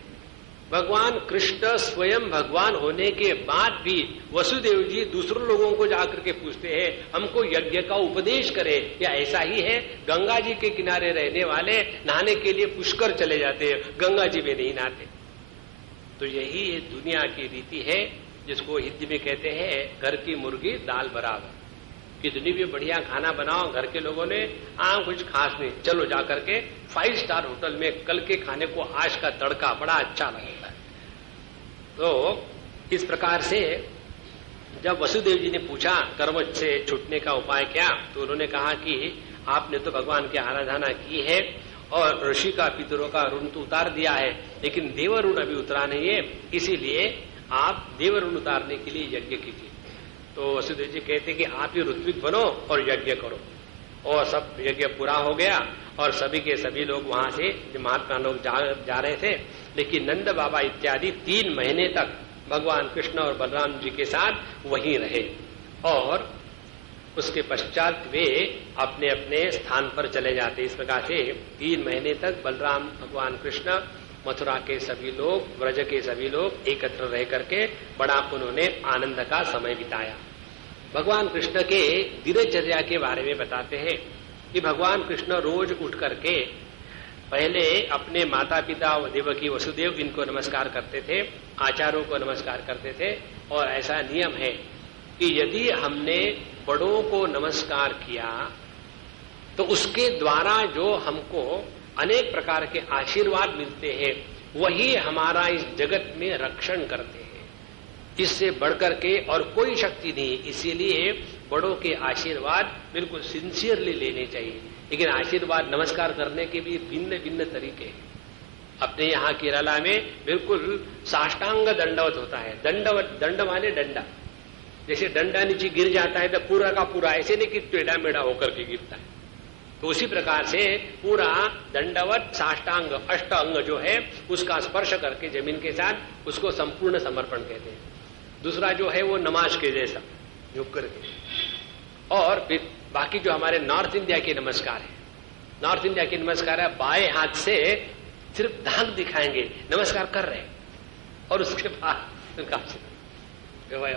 भगवान कृष्ण स्वयं भगवान होने के बाद भी वसुदेव जी दूसरों लोगों को जाकर के पूछते हैं हमको यज्ञ का उपदेश करे, या ऐसा ही है गंगा जी के किनारे रहने वाले नहाने के लिए पुष्कर चले जाते हैं, गंगा जी में नहीं नहाते। तो यही दुनिया की रीति है जिसको हिंदी में कहते हैं घर की मुर्गी दाल बराबर। कितनी भी बढ़िया खाना बनाओ, घर के लोगों ने कुछ खास नहीं, चलो जाकर के 5 स्टार होटल में कल के खाने को आज का तड़का बड़ा अच्छा लगता है। तो इस प्रकार से जब वसुदेव जी ने पूछा कर्म से छूटने का उपाय क्या, तो उन्होंने कहा कि आपने तो भगवान की आराधना की है और ऋषि का पितरों का ऋण तो उतार दिया है, लेकिन देव ऋण अभी उतरा नहीं है, इसीलिए आप देव ऋण उतारने के लिए यज्ञ कीजिए। तो वसुदेव जी कहते कि आप ही ऋत्विक बनो और यज्ञ करो। और सब यज्ञ पूरा हो गया और सभी के सभी लोग वहां से महात्मा लोग जा रहे थे। लेकिन नंद बाबा इत्यादि 3 महीने तक भगवान कृष्ण और बलराम जी के साथ वहीं रहे और उसके पश्चात वे अपने अपने स्थान पर चले जाते। इस प्रकार से 3 महीने तक बलराम, भगवान कृष्ण, मथुरा के सभी लोग, ब्रज के सभी लोग एकत्र रह करके बड़ा उन्होंने आनंद का समय बिताया। भगवान कृष्ण के दिनचर्या के बारे में बताते हैं कि भगवान कृष्ण रोज उठ करके पहले अपने माता पिता देवकी, वसुदेव इनको नमस्कार करते थे, आचार्यों को नमस्कार करते थे। और ऐसा नियम है कि यदि हमने बड़ों को नमस्कार किया तो उसके द्वारा जो हमको अनेक प्रकार के आशीर्वाद मिलते हैं वही हमारा इस जगत में रक्षण करते हैं। इससे बढ़कर के और कोई शक्ति नहीं। इसीलिए बड़ों के आशीर्वाद बिल्कुल सिंसियरली लेने चाहिए। लेकिन आशीर्वाद नमस्कार करने के भी भिन्न भिन्न तरीके हैं। अपने यहाँ केरला में बिल्कुल साष्टांग दंडवत होता है। दंडवत, दंड माने डंडा, जैसे डंडा नीचे गिर जाता है तो पूरा का पूरा ऐसे नहीं कि टेढ़ा मेढ़ा होकर के गिरता है, तो उसी प्रकार से पूरा दंडवत साष्टांग अष्ट अंग जो है उसका स्पर्श करके जमीन के साथ उसको संपूर्ण समर्पण कहते हैं। दूसरा जो है वो नमाज के जैसा झुक करके, और फिर बाकी जो हमारे नॉर्थ इंडिया के नमस्कार है, नॉर्थ इंडिया के नमस्कार है बाएं हाथ से सिर्फ धाक दिखाएंगे, नमस्कार कर रहे हैं, और उसके बाद उनका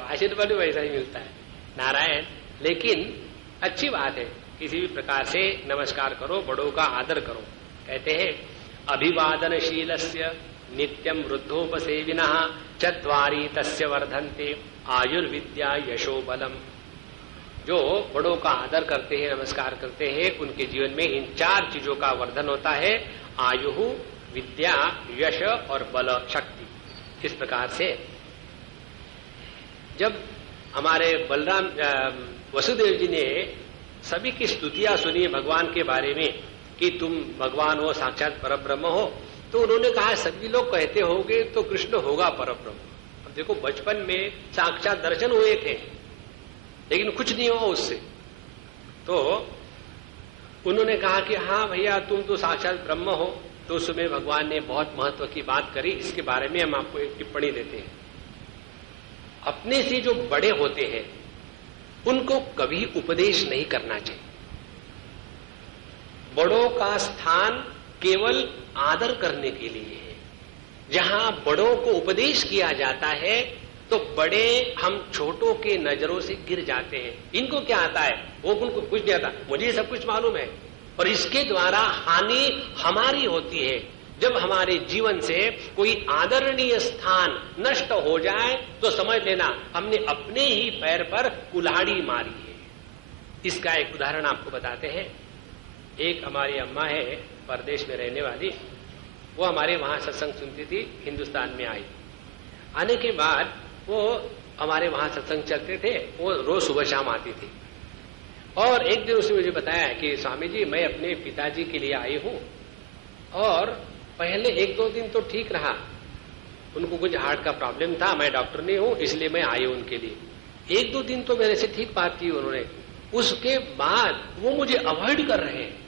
आशीर्वाद भी वैसा ही मिलता है, नारायण। लेकिन अच्छी बात है, किसी भी प्रकार से नमस्कार करो, बड़ों का आदर करो। कहते हैं अभिवादनशीलस्य नित्यम वृद्धोपसेविनः चत्वारि तस्य वर्धन्ते आयुर्विद्या यशो बलम। जो बड़ों का आदर करते हैं, नमस्कार करते हैं, उनके जीवन में इन 4 चीजों का वर्धन होता है, आयु, विद्या, यश और बल, शक्ति। इस प्रकार से जब हमारे बलराम वसुदेव जी ने सभी की स्तुतियां सुनी भगवान के बारे में कि तुम भगवान हो, साक्षात परब्रह्म हो, तो उन्होंने कहा सभी लोग कहते होंगे तो कृष्ण होगा परब्रह्म। अब देखो बचपन में साक्षात दर्शन हुए थे लेकिन कुछ नहीं हुआ उससे, तो उन्होंने कहा कि हाँ भैया तुम तो साक्षात ब्रह्म हो। तो उस समय भगवान ने बहुत महत्व की बात करी, इसके बारे में हम आपको एक टिप्पणी देते हैं। अपने से जो बड़े होते हैं उनको कभी उपदेश नहीं करना चाहिए। बड़ों का स्थान केवल आदर करने के लिए है। जहां बड़ों को उपदेश किया जाता है तो बड़े हम छोटों के नजरों से गिर जाते हैं। इनको क्या आता है, वो उनको कुछ नहीं आता, मुझे सब कुछ मालूम है, और इसके द्वारा हानि हमारी होती है। जब हमारे जीवन से कोई आदरणीय स्थान नष्ट हो जाए तो समझ लेना हमने अपने ही पैर पर कुल्हाड़ी मारी है। इसका एक उदाहरण आपको बताते हैं। एक हमारी अम्मा है परदेश में रहने वाली, वो हमारे वहां सत्संग सुनती थी, हिंदुस्तान में आई। आने के बाद वो हमारे वहां सत्संग चलते थे, वो रोज सुबह शाम आती थी। और एक दिन उसने मुझे बताया कि स्वामी जी मैं अपने पिताजी के लिए आई हूं, और पहले 1-2 दिन तो ठीक रहा, उनको कुछ हार्ट का प्रॉब्लम था, मैं डॉक्टर नहीं हूं इसलिए मैं आई हूं उनके लिए। 1-2 दिन तो मेरे से ठीक बात की उन्होंने, उसके बाद वो मुझे अवॉइड कर रहे हैं,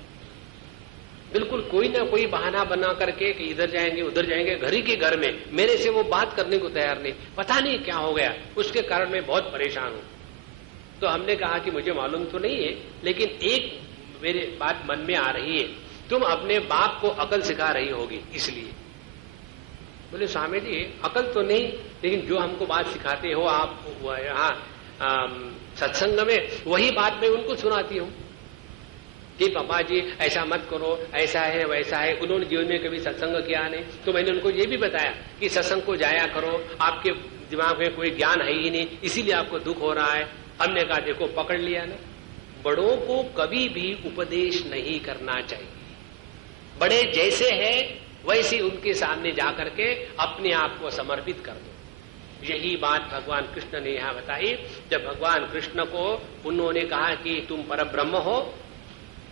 बिल्कुल कोई ना कोई बहाना बना करके कि इधर जाएंगे उधर जाएंगे, घर ही के घर में मेरे से वो बात करने को तैयार नहीं। पता नहीं क्या हो गया, उसके कारण मैं बहुत परेशान हूं। तो हमने कहा कि मुझे मालूम तो नहीं है, लेकिन एक मेरे बात मन में आ रही है, तुम अपने बाप को अकल सिखा रही होगी इसलिए। बोले स्वामी जी अकल तो नहीं, लेकिन जो हमको बात सिखाते हो आप यहाँ सत्संग में, वही बात मैं उनको सुनाती हूँ कि पापा जी ऐसा मत करो, ऐसा है वैसा है। उन्होंने जीवन में कभी सत्संग किया नहीं, तो मैंने उनको ये भी बताया कि सत्संग को जाया करो, आपके दिमाग में कोई ज्ञान है ही नहीं, इसीलिए आपको दुख हो रहा है। हमने कहा देखो पकड़ लिया ना, बड़ों को कभी भी उपदेश नहीं करना चाहिए। बड़े जैसे हैं वैसे उनके सामने जाकर के अपने आप को समर्पित कर दो। यही बात भगवान कृष्ण ने यहां बताई। जब भगवान कृष्ण को उन्होंने कहा कि तुम परब्रह्म हो,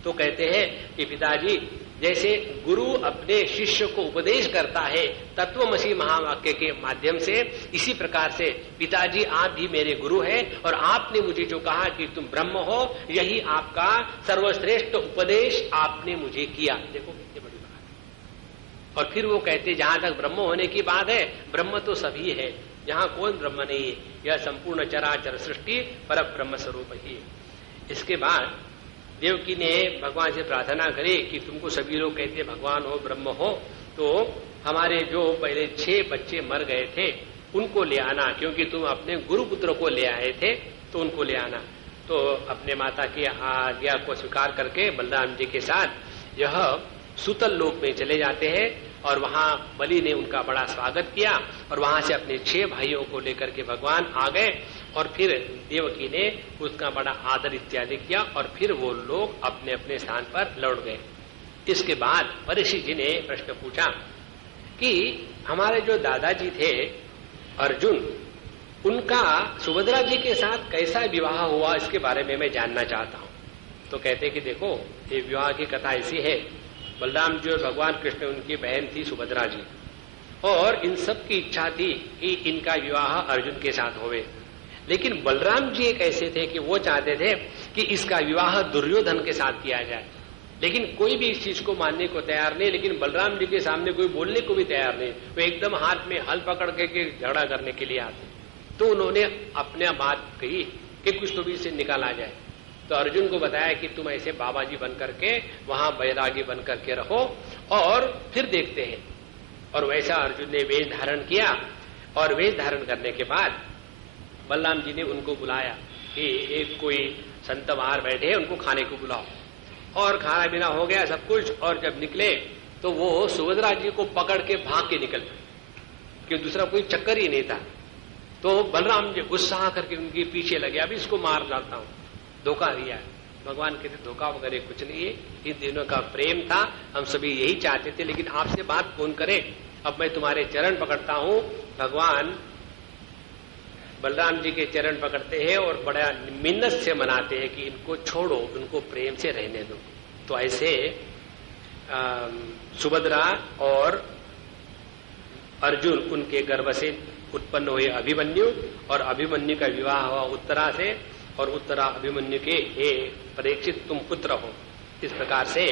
तो कहते हैं कि पिताजी जैसे गुरु अपने शिष्य को उपदेश करता है तत्वमसि महावाक्य के माध्यम से, इसी प्रकार से पिताजी आप भी मेरे गुरु हैं, और आपने मुझे जो कहा कि तुम ब्रह्म हो, यही आपका सर्वश्रेष्ठ उपदेश आपने मुझे किया। देखो कितनी बड़ी बात है। और फिर वो कहते जहां तक ब्रह्म होने की बात है, ब्रह्म तो सभी है, यहाँ कोई ब्रह्म नहीं है, यह संपूर्ण चराचर सृष्टि पर ब्रह्म स्वरूप ही है। इसके बाद देवकी ने भगवान से प्रार्थना करी कि तुमको सभी लोग कहते भगवान हो ब्रह्म हो, तो हमारे जो पहले 6 बच्चे मर गए थे उनको ले आना, क्योंकि तुम अपने गुरुपुत्र को ले आए थे तो उनको ले आना। तो अपने माता की आज्ञा को स्वीकार करके बलराम जी के साथ यह सुतल लोक में चले जाते हैं, और वहां बलि ने उनका बड़ा स्वागत किया, और वहां से अपने 6 भाइयों को लेकर के भगवान आ गए, और फिर देवकी ने उसका बड़ा आदर इत्यादि किया, और फिर वो लोग अपने अपने स्थान पर लौट गए। इसके बाद परीक्षित जी ने प्रश्न पूछा कि हमारे जो दादाजी थे अर्जुन, उनका सुभद्रा जी के साथ कैसा विवाह हुआ इसके बारे में मैं जानना चाहता हूं। तो कहते कि देखो, ये विवाह की कथा ऐसी है, बलराम जी और भगवान कृष्ण, उनकी बहन थी सुभद्रा जी, और इन सब की इच्छा थी कि इनका विवाह अर्जुन के साथ होवे। लेकिन बलराम जी एक ऐसे थे कि वो चाहते थे कि इसका विवाह दुर्योधन के साथ किया जाए, लेकिन कोई भी इस चीज को मानने को तैयार नहीं। लेकिन बलराम जी के सामने कोई बोलने को भी तैयार नहीं, वो एकदम हाथ में हल पकड़ के झगड़ा करने के लिए आते। तो उन्होंने अपने बात कही कि कुछ तो भी इसे निकाला जाए। तो अर्जुन को बताया कि तुम ऐसे बाबा जी बन करके वहां बैरागी बन करके रहो और फिर देखते हैं। और वैसा अर्जुन ने वेश धारण किया, और वेश धारण करने के बाद बलराम जी ने उनको बुलाया कि एक कोई संत बाहर बैठे हैं, उनको खाने को बुलाओ। और खाना पीना हो गया सब कुछ, और जब निकले तो वो सुभद्रा जी को पकड़ के भाग के निकल गए, क्योंकि दूसरा कोई चक्कर ही नहीं था। तो बलराम जी गुस्सा करके उनके पीछे लगे, अभी इसको मार डालता हूं, धोखा दिया। भगवान कहते धोखा वगैरह कुछ नहीं है, इन दिनों का प्रेम था, हम सभी यही चाहते थे, लेकिन आपसे बात कौन करे, अब मैं तुम्हारे चरण पकड़ता हूं। भगवान बलराम जी के चरण पकड़ते हैं और बड़ा मिन्नत से मनाते हैं कि इनको छोड़ो, उनको प्रेम से रहने दो। तो ऐसे सुभद्रा और अर्जुन, उनके गर्भ से उत्पन्न हुए अभिमन्यु, और अभिमन्यु का विवाह हुआ उत्तरा से, और उत्तरा अभिमन्यु के हे परीक्षित तुम पुत्र हो। इस प्रकार से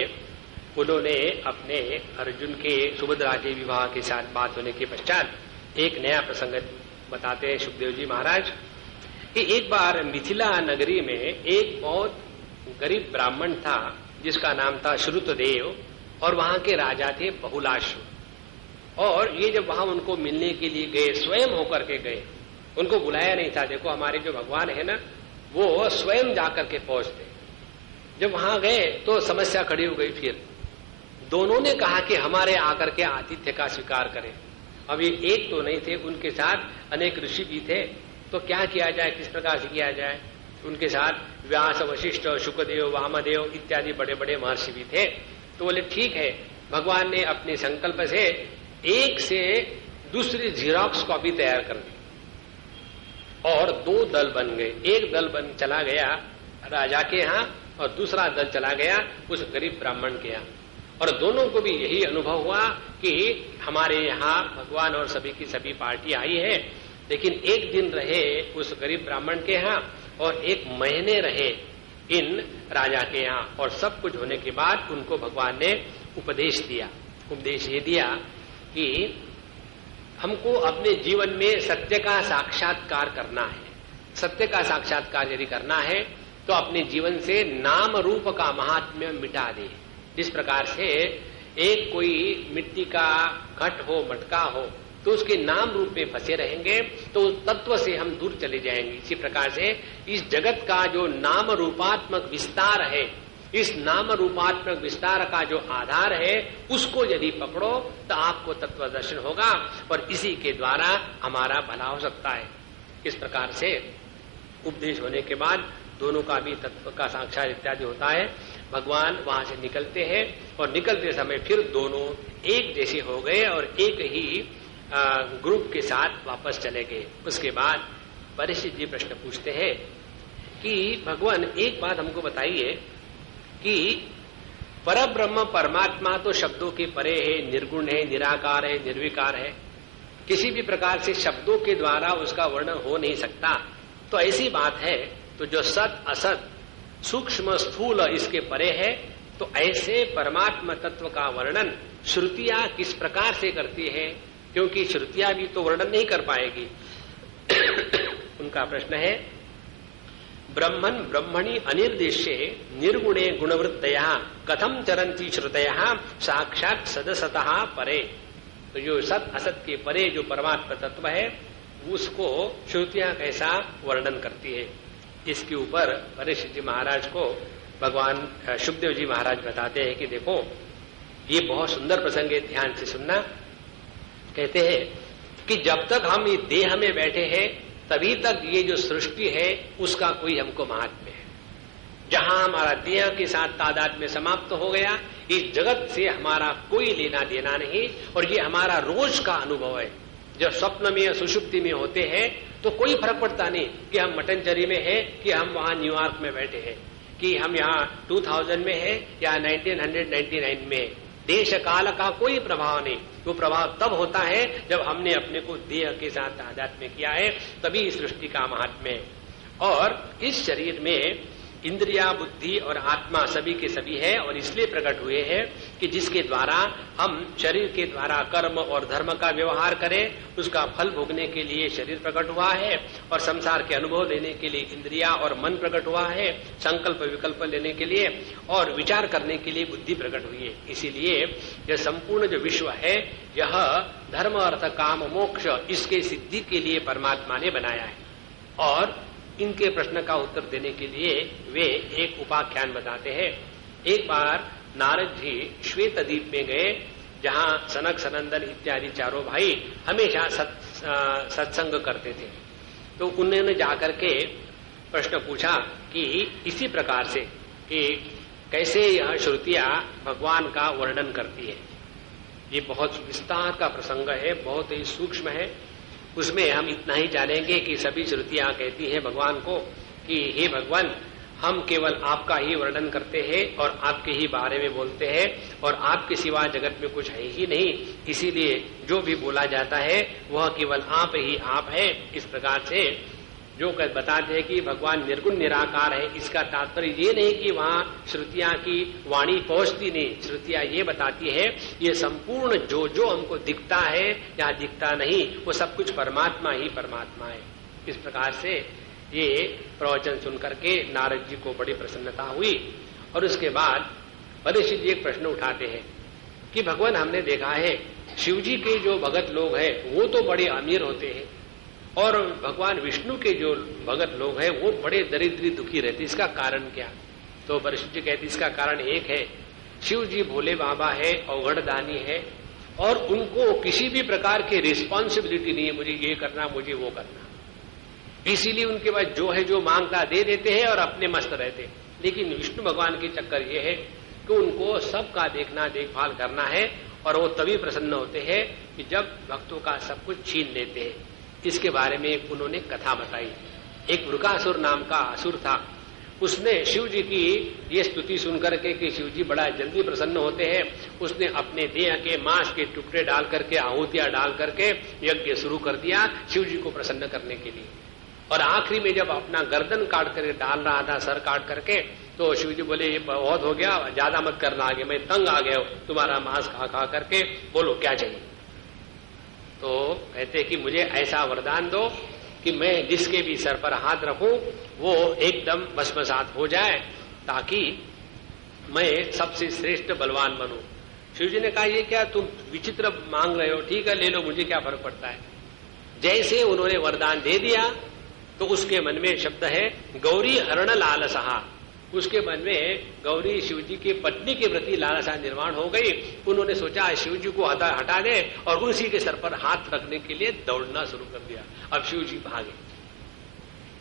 उन्होंने अपने अर्जुन के सुभद्रा के विवाह के साथ बात होने के पश्चात एक नया प्रसंग बताते हैं सुखदेव जी महाराज कि एक बार मिथिला नगरी में एक बहुत गरीब ब्राह्मण था जिसका नाम था श्रुतदेव, और वहां के राजा थे बहुलाशु। और ये जब वहां उनको मिलने के लिए गए, स्वयं होकर के गए, उनको बुलाया नहीं था। देखो हमारे जो भगवान है ना, वो स्वयं जाकर के पहुंचते। जब वहां गए तो समस्या खड़ी हो गई। फिर दोनों ने कहा कि हमारे आकर के आतिथ्य का स्वीकार करें। अब ये एक तो नहीं थे, उनके साथ अनेक ऋषि भी थे। तो क्या किया जाए, किस प्रकार से किया जाए। उनके साथ व्यास, वशिष्ठ, शुकदेव, वामदेव इत्यादि बड़े बड़े महर्षि भी थे। तो बोले ठीक है। भगवान ने अपने संकल्प से एक से दूसरी जीरोक्स कॉपी तैयार कर दी, और दो दल बन गए। एक दल बन चला गया राजा के यहाँ, और दूसरा दल चला गया उस गरीब ब्राह्मण के यहाँ। और दोनों को भी यही अनुभव हुआ कि हमारे यहाँ भगवान और सभी की सभी पार्टी आई है, लेकिन एक दिन रहे उस गरीब ब्राह्मण के यहाँ और एक महीने रहे इन राजा के यहाँ। और सब कुछ होने के बाद उनको भगवान ने उपदेश दिया। उपदेश ये दिया कि हमको अपने जीवन में सत्य का साक्षात्कार करना है। सत्य का साक्षात्कार यदि करना है तो अपने जीवन से नाम रूप का महात्म्य मिटा दे। जिस प्रकार से एक कोई मिट्टी का घट हो, मटका हो, तो उसके नाम रूप में फंसे रहेंगे तो तत्व से हम दूर चले जाएंगे। इसी प्रकार से इस जगत का जो नाम रूपात्मक विस्तार है, इस नाम रूपात्मक विस्तार का जो आधार है, उसको यदि पकड़ो तो आपको तत्व दर्शन होगा, और इसी के द्वारा हमारा भला हो सकता है। इस प्रकार से उपदेश होने के बाद दोनों का भी तत्व का साक्षात इत्यादि होता है। भगवान वहां से निकलते हैं, और निकलते समय फिर दोनों एक जैसे हो गए और एक ही ग्रुप के साथ वापस चले गए। उसके बाद परीक्षित जी प्रश्न पूछते हैं कि भगवान एक बात हमको बताइए कि परब्रह्म परमात्मा तो शब्दों के परे है, निर्गुण है, निराकार है, निर्विकार है, किसी भी प्रकार से शब्दों के द्वारा उसका वर्णन हो नहीं सकता। तो ऐसी बात है, तो जो सत असत सूक्ष्म स्थूल इसके परे है, तो ऐसे परमात्मा तत्व का वर्णन श्रुतियां किस प्रकार से करती है, क्योंकि श्रुतियां भी तो वर्णन नहीं कर पाएगी। उनका प्रश्न है ब्रह्मन ब्रह्मणि अनिर्देश्ये निर्गुणे गुणवृत्तया कथम चरन्ति श्रुतयः साक्षात सदसतः परे। तो जो सत असत के परे जो परमात्मा तत्व है उसको श्रुतियां कैसा वर्णन करती है। इसके ऊपर परीक्षित जी महाराज को भगवान सुखदेव जी महाराज बताते हैं कि देखो ये बहुत सुंदर प्रसंग है, ध्यान से सुनना। कहते हैं कि जब तक हम इस देह में बैठे हैं तभी तक ये जो सृष्टि है उसका कोई हमको महात्म्य है। जहां हमारा देह के साथ तादाद में समाप्त हो गया, इस जगत से हमारा कोई लेना देना नहीं, और ये हमारा रोज का अनुभव है। जब स्वप्न में या सुषुप्ति में होते हैं तो कोई फर्क पड़ता नहीं कि हम मटनचरी में हैं कि हम वहां न्यूयॉर्क में बैठे हैं, कि हम यहाँ 2000 में हैं या 1999 में है। देश काल का कोई प्रभाव नहीं। वो प्रभाव तब होता है जब हमने अपने को देह के साथ तादाद में किया है, तभी इस सृष्टि का महात्म्य है। और इस शरीर में इंद्रिया, बुद्धि और आत्मा सभी के सभी है, और इसलिए प्रकट हुए हैं कि जिसके द्वारा हम शरीर के द्वारा कर्म और धर्म का व्यवहार करें, उसका फल भोगने के लिए शरीर प्रकट हुआ है, और संसार के अनुभव लेने के लिए इंद्रिया और मन प्रकट हुआ है, संकल्प विकल्प लेने के लिए और विचार करने के लिए बुद्धि प्रकट हुई है। इसीलिए यह संपूर्ण जो विश्व है, यह धर्म अर्थ काम मोक्ष, इसके सिद्धि के लिए परमात्मा ने बनाया है। और इनके प्रश्न का उत्तर देने के लिए वे एक उपाख्यान बताते हैं। एक बार नारद जी श्वेत द्वीप में गए, जहां सनक सनंदन इत्यादि चारों भाई हमेशा सत्संग करते थे। तो उन्होंने जाकर के प्रश्न पूछा कि इसी प्रकार से कि कैसे यह श्रुतियां भगवान का वर्णन करती है। ये बहुत विस्तार का प्रसंग है, बहुत ही सूक्ष्म है। उसमें हम इतना ही जानेंगे कि सभी श्रुतियां कहती हैं भगवान को कि हे भगवान, हम केवल आपका ही वर्णन करते हैं और आपके ही बारे में बोलते हैं, और आपके सिवा जगत में कुछ है ही नहीं, इसीलिए जो भी बोला जाता है वह केवल आप ही आप है। इस प्रकार से जो बताते हैं कि भगवान निर्गुण निराकार है, इसका तात्पर्य ये नहीं कि वहां श्रुतियां की वाणी पहुंचती नहीं। श्रुतियां ये बताती है ये संपूर्ण जो जो हमको दिखता है या दिखता नहीं, वो सब कुछ परमात्मा ही परमात्मा है। इस प्रकार से ये प्रवचन सुनकर के नारद जी को बड़ी प्रसन्नता हुई। और उसके बाद परीक्षित जी एक प्रश्न उठाते हैं कि भगवान, हमने देखा है शिव जी के जो भगत लोग हैं वो तो बड़े अमीर होते हैं, और भगवान विष्णु के जो भगत लोग हैं वो बड़े दरिद्री दुखी रहते, इसका कारण क्या? तो वरिष्ठ जी कहते इसका कारण एक है, शिव जी भोले बाबा है, अवघड़दानी है, और उनको किसी भी प्रकार की रिस्पॉन्सिबिलिटी नहीं है मुझे ये करना मुझे वो करना। इसीलिए उनके पास जो है जो मांगता दे देते हैं और अपने मस्त रहते। लेकिन विष्णु भगवान की चक्कर ये है कि उनको सबका देखना देखभाल करना है, और वो तभी प्रसन्न होते हैं कि जब भक्तों का सब कुछ छीन लेते हैं। इसके बारे में एक उन्होंने कथा बताई। एक वृकासुर नाम का असुर था, उसने शिव जी की ये स्तुति सुनकर के कि शिव जी बड़ा जल्दी प्रसन्न होते हैं, उसने अपने देह के मांस के टुकड़े डाल करके, आहुतियां डाल करके यज्ञ शुरू कर दिया शिव जी को प्रसन्न करने के लिए। और आखिरी में जब अपना गर्दन काट करके डाल रहा था, सर काट करके, तो शिव जी बोले ये बहुत हो गया, ज्यादा मत करना आगे, मैं तंग आ गया हूं तुम्हारा मांस खा खा करके, बोलो क्या चाहिए। तो कहते कि मुझे ऐसा वरदान दो कि मैं जिसके भी सर पर हाथ रखूं वो एकदम भस्मसात हो जाए, ताकि मैं सबसे श्रेष्ठ बलवान बनूं। शिव जी ने कहा ये क्या तुम विचित्र मांग रहे हो, ठीक है ले लो, मुझे क्या फर्क पड़ता है। जैसे उन्होंने वरदान दे दिया तो उसके मन में शब्द है गौरी हरण लालसा। उसके मन में गौरी शिवजी की पत्नी के प्रति लालसा निर्माण हो गई। उन्होंने सोचा शिवजी को हटा दे, और उसी के सर पर हाथ रखने के लिए दौड़ना शुरू कर दिया। अब शिवजी भागे,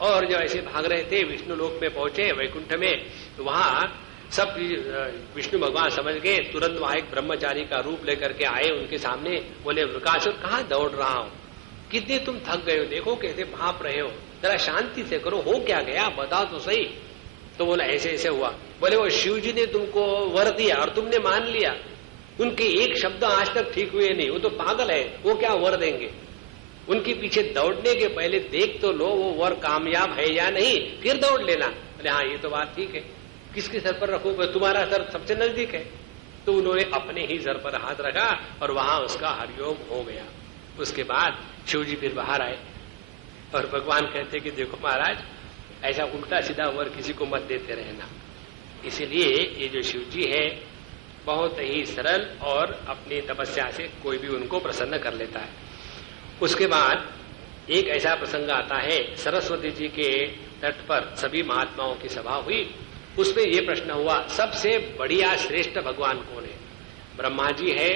और जब ऐसे भाग रहे थे विष्णु लोक में पहुंचे वैकुंठ में, तो वहां सब विष्णु भगवान समझ गए। तुरंत वहां एक ब्रह्मचारी का रूप लेकर के आए उनके सामने, बोले वृकासुर कहाँ दौड़ रहा हूं, कितने तुम थक गए हो, देखो कैसे भाप रहे हो, जरा शांति से करो, हो क्या गया बताओ तो सही। तो बोला ऐसे ऐसे हुआ। बोले वो शिव जी ने तुमको वर दिया और तुमने मान लिया, उनके एक शब्द आज तक ठीक हुए नहीं, वो तो पागल है, वो क्या वर देंगे। उनके पीछे दौड़ने के पहले देख तो लो वो वर कामयाब है या नहीं, फिर दौड़ लेना। बोले हाँ ये तो बात ठीक है, किसके सर पर रखो, तुम्हारा सर सबसे नजदीक है। तो उन्होंने अपने ही सर पर हाथ रखा और वहां उसका हरियोग हो गया। उसके बाद शिव जी फिर बाहर आए और भगवान कहते कि देखो महाराज, ऐसा उल्टा सीधा वर किसी को मत देते रहना। इसलिए ये जो शिव जी है बहुत ही सरल, और अपनी तपस्या से कोई भी उनको प्रसन्न कर लेता है। उसके बाद एक ऐसा प्रसंग आता है, सरस्वती जी के तट पर सभी महात्माओं की सभा हुई। उसमें ये प्रश्न हुआ सबसे बढ़िया श्रेष्ठ भगवान कौन है, ब्रह्मा जी है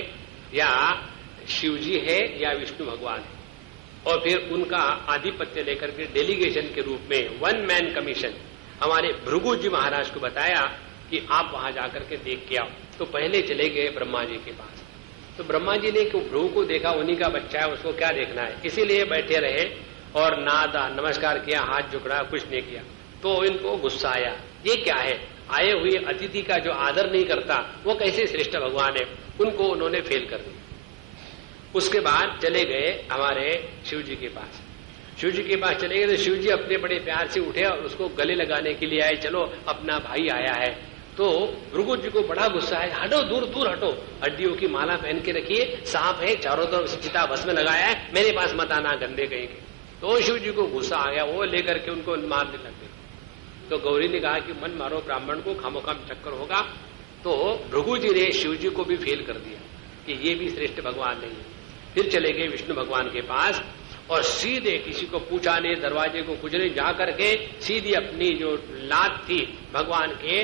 या शिव जी है या विष्णु भगवान है। और फिर उनका आधिपत्य लेकर के डेलीगेशन के रूप में 1 मैन कमीशन हमारे भृगु जी महाराज को बताया कि आप वहां जाकर के देख के आओ। तो पहले चले गए ब्रह्मा जी के पास। तो ब्रह्मा जी ने भृगु को देखा, उन्हीं का बच्चा है, उसको क्या देखना है, इसीलिए बैठे रहे और नादा, नमस्कार किया, हाथ झुकड़ा, कुछ नहीं किया। तो इनको गुस्सा आया, ये क्या है, आए हुए अतिथि का जो आदर नहीं करता वो कैसे श्रेष्ठ भगवान है। उनको उन्होंने फेल कर दिया। उसके बाद चले गए हमारे शिव जी के पास। शिव जी के पास चले गए तो शिव जी अपने बड़े प्यार से उठे और उसको गले लगाने के लिए आए, चलो अपना भाई आया है। तो भृगु जी को बड़ा गुस्सा है, हटो, दूर दूर हटो, हड्डियों की माला पहन के रखिए, सांप है, चारों तरफ चिता भस्म लगाया है, मेरे पास मत आना, गंदे कहीं के। तो शिव जी को गुस्सा आ गया, वो लेकर के उनको मारने लग गए। तो गौरी ने कहा कि मन मारो ब्राह्मण को, खामोखाम चक्कर होगा। तो भृगु जी ने शिव जी को भी फेल कर दिया कि ये भी श्रेष्ठ भगवान नहीं है। फिर चले गए विष्णु भगवान के पास और सीधे, किसी को पूछा नहीं, दरवाजे को कुछ नहीं, जा करके सीधी अपनी जो लात थी भगवान के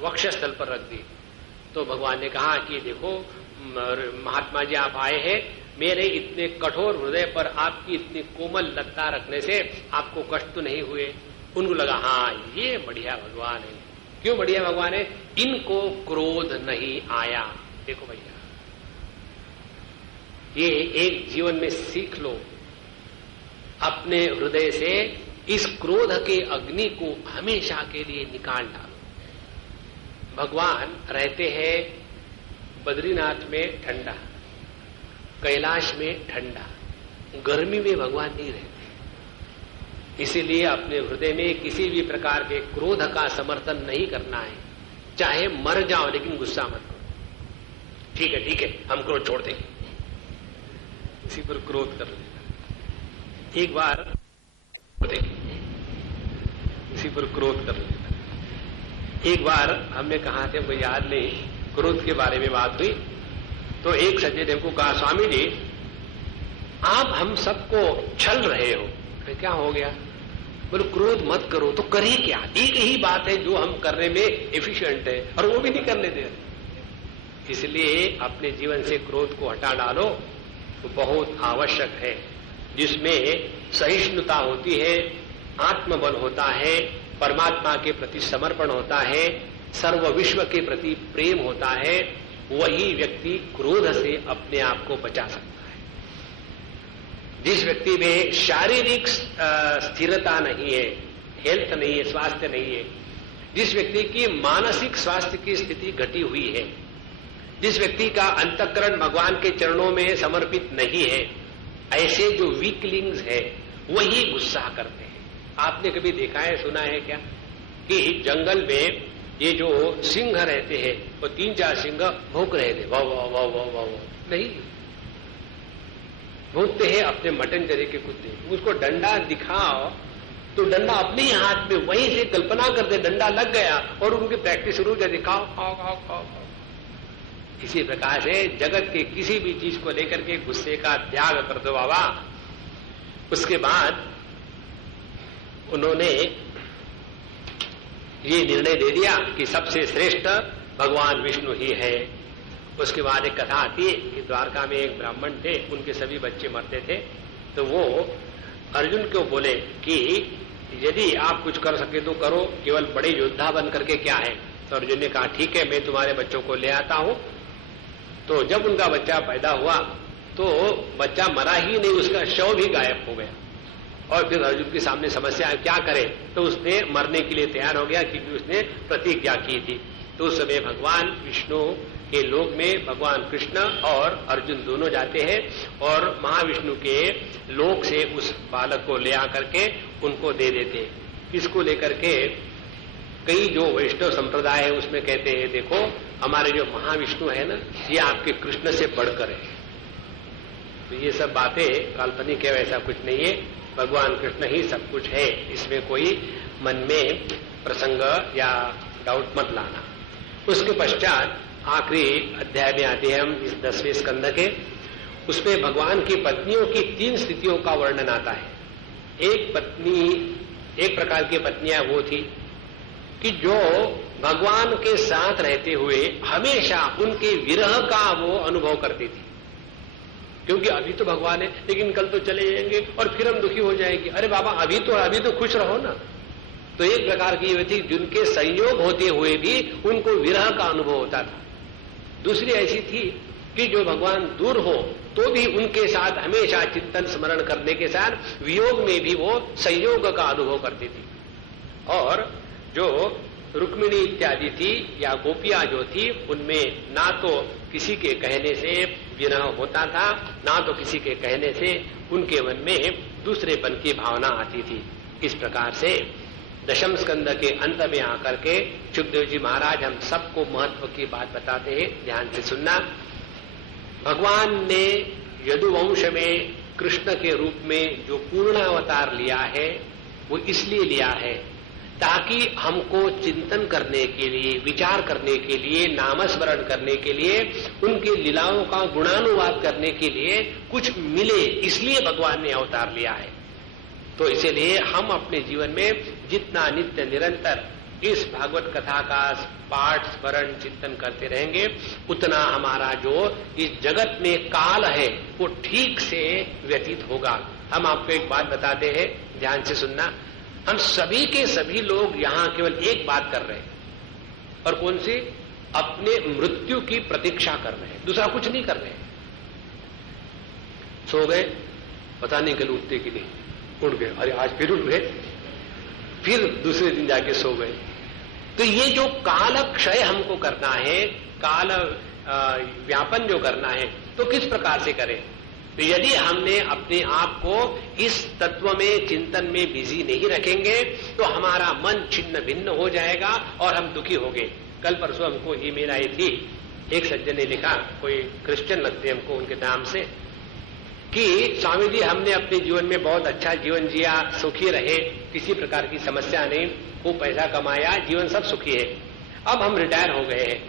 वक्षस्थल पर रख दी। तो भगवान ने कहा कि देखो महात्मा जी, आप आए हैं, मेरे इतने कठोर हृदय पर आपकी इतनी कोमल लत्ता रखने से आपको कष्ट तो नहीं हुए। उनको लगा हाँ ये बढ़िया भगवान है। क्यों बढ़िया भगवान है, इनको क्रोध नहीं आया। देखो भैया, ये एक जीवन में सीख लो, अपने हृदय से इस क्रोध के अग्नि को हमेशा के लिए निकाल डालो। भगवान रहते हैं बद्रीनाथ में ठंडा, कैलाश में ठंडा, गर्मी में भगवान नहीं रहते। इसीलिए अपने हृदय में किसी भी प्रकार के क्रोध का समर्थन नहीं करना है। चाहे मर जाओ लेकिन गुस्सा मत करो। ठीक है ठीक है, हम क्रोध छोड़ देंगे, इसी पर क्रोध कर लेना। एक बार इसी पर क्रोध कर लेना। एक बार हमने कहा थे, हमको याद नहीं, क्रोध के बारे में बात हुई। तो एक सज्जन ने हमको कहा, स्वामी जी आप हम सबको छल रहे हो। क्या हो गया? बोले क्रोध मत करो। तो करें क्या? एक ही बात है जो हम करने में एफिशिएंट है और वो भी नहीं करने दे रहे। इसलिए अपने जीवन से क्रोध को हटा डालो, तो बहुत आवश्यक है। जिसमें सहिष्णुता होती है, आत्मबल होता है, परमात्मा के प्रति समर्पण होता है, सर्व विश्व के प्रति प्रेम होता है, वही व्यक्ति क्रोध से अपने आप को बचा सकता है। जिस व्यक्ति में शारीरिक स्थिरता नहीं है, हेल्थ नहीं है, स्वास्थ्य नहीं है, जिस व्यक्ति की मानसिक स्वास्थ्य की स्थिति घटी हुई है, जिस व्यक्ति का अंतःकरण भगवान के चरणों में समर्पित नहीं है, ऐसे जो वीकलिंग्स है वही गुस्सा करते हैं। आपने कभी देखा है, सुना है क्या कि जंगल में ये जो सिंह रहते हैं वो 3-4 सिंह भौंक रहे थे, वाह वाह वाह वाह वाह, नहीं भौंकते हैं अपने मटन चरे के कुत्ते। उसको डंडा दिखाओ तो डंडा अपने ही हाथ में, वहीं से कल्पना करते डंडा लग गया और उनकी प्रैक्टिस शुरू कर दी, खाओ खाओ खाओ खाओ। इसी प्रकार से जगत के किसी भी चीज को लेकर के गुस्से का त्याग कर दो बाबा। उसके बाद उन्होंने ये निर्णय दे दिया कि सबसे श्रेष्ठ भगवान विष्णु ही है। उसके बाद एक कथा आती है कि द्वारका में एक ब्राह्मण थे, उनके सभी बच्चे मरते थे। तो वो अर्जुन को बोले कि यदि आप कुछ कर सके तो करो, केवल बड़े योद्धा बन करके क्या है। तो अर्जुन ने कहा ठीक है, मैं तुम्हारे बच्चों को ले आता हूं। तो जब उनका बच्चा पैदा हुआ तो बच्चा मरा ही नहीं, उसका शव भी गायब हो गया। और फिर अर्जुन के सामने समस्या क्या करे, तो उसने मरने के लिए तैयार हो गया, क्योंकि उसने प्रतिज्ञा की थी। तो उस समय भगवान विष्णु के लोक में भगवान कृष्ण और अर्जुन दोनों जाते हैं और महाविष्णु के लोक से उस बालक को ले आकर के उनको दे देते हैं। इसको लेकर के कई जो वैष्णव संप्रदाय है उसमें कहते हैं देखो हमारे जो महाविष्णु है ना, ये आपके कृष्ण से बढ़कर है। तो ये सब बातें काल्पनिक है, वैसा कुछ नहीं है। भगवान कृष्ण ही सब कुछ है, इसमें कोई मन में प्रसंग या डाउट मत लाना। उसके पश्चात आखिरी अध्याय में आते हैं हम इस 10वें स्कंद के। उसमें भगवान की पत्नियों की 3 स्थितियों का वर्णन आता है। एक पत्नी, एक प्रकार की पत्नियां वो थी कि जो भगवान के साथ रहते हुए हमेशा उनके विरह का वो अनुभव करती थी, क्योंकि अभी तो भगवान है लेकिन कल तो चले जाएंगे और फिर हम दुखी हो जाएंगे। अरे बाबा अभी तो खुश रहो ना। तो एक प्रकार की ये थी जिनके संयोग होते हुए भी उनको विरह का अनुभव होता था। दूसरी ऐसी थी कि जो भगवान दूर हो तो भी उनके साथ हमेशा चिंतन स्मरण करने के साथ वियोग में भी वो संयोग का अनुभव करती थी। और जो रुक्मिणी इत्यादि थी या गोपियां जो थी, उनमें ना तो किसी के कहने से विरह होता था, ना तो किसी के कहने से उनके मन में दूसरेपन की भावना आती थी। इस प्रकार से दशम स्कंद के अंत में आकर के सुखदेव जी महाराज हम सबको महत्व की बात बताते हैं, ध्यान से सुनना। भगवान ने यदुवंश में कृष्ण के रूप में जो पूर्णावतार लिया है वो इसलिए लिया है ताकि हमको चिंतन करने के लिए, विचार करने के लिए, नामस्मरण करने के लिए, उनकी लीलाओं का गुणानुवाद करने के लिए कुछ मिले, इसलिए भगवान ने अवतार लिया है। तो इसीलिए हम अपने जीवन में जितना नित्य निरंतर इस भागवत कथा का पाठ स्मरण चिंतन करते रहेंगे, उतना हमारा जो इस जगत में काल है वो ठीक से व्यतीत होगा। हम आपको एक बात बताते हैं, ध्यान से सुनना। हम सभी के सभी लोग यहां केवल एक बात कर रहे हैं, और कौन सी? अपने मृत्यु की प्रतीक्षा कर रहे हैं, दूसरा कुछ नहीं कर रहे हैं। सो गए, पता नहीं कल उठते कि नहीं, उठ गए, अरे आज फिर उठ गए, फिर दूसरे दिन जाके सो गए। तो ये जो काल क्षय हमको करना है, काल व्यापन जो करना है, तो किस प्रकार से करें? तो यदि हमने अपने आप को इस तत्व में, चिंतन में बिजी नहीं रखेंगे तो हमारा मन छिन्न भिन्न हो जाएगा और हम दुखी होंगे। कल परसों हमको ईमेल आई थी, एक सज्जन ने लिखा, कोई क्रिश्चियन लगते हमको उनके नाम से, कि स्वामी जी हमने अपने जीवन में बहुत अच्छा जीवन जिया, सुखी रहे, किसी प्रकार की समस्या नहीं, खूब पैसा कमाया, जीवन सब सुखी है। अब हम रिटायर हो गए हैं,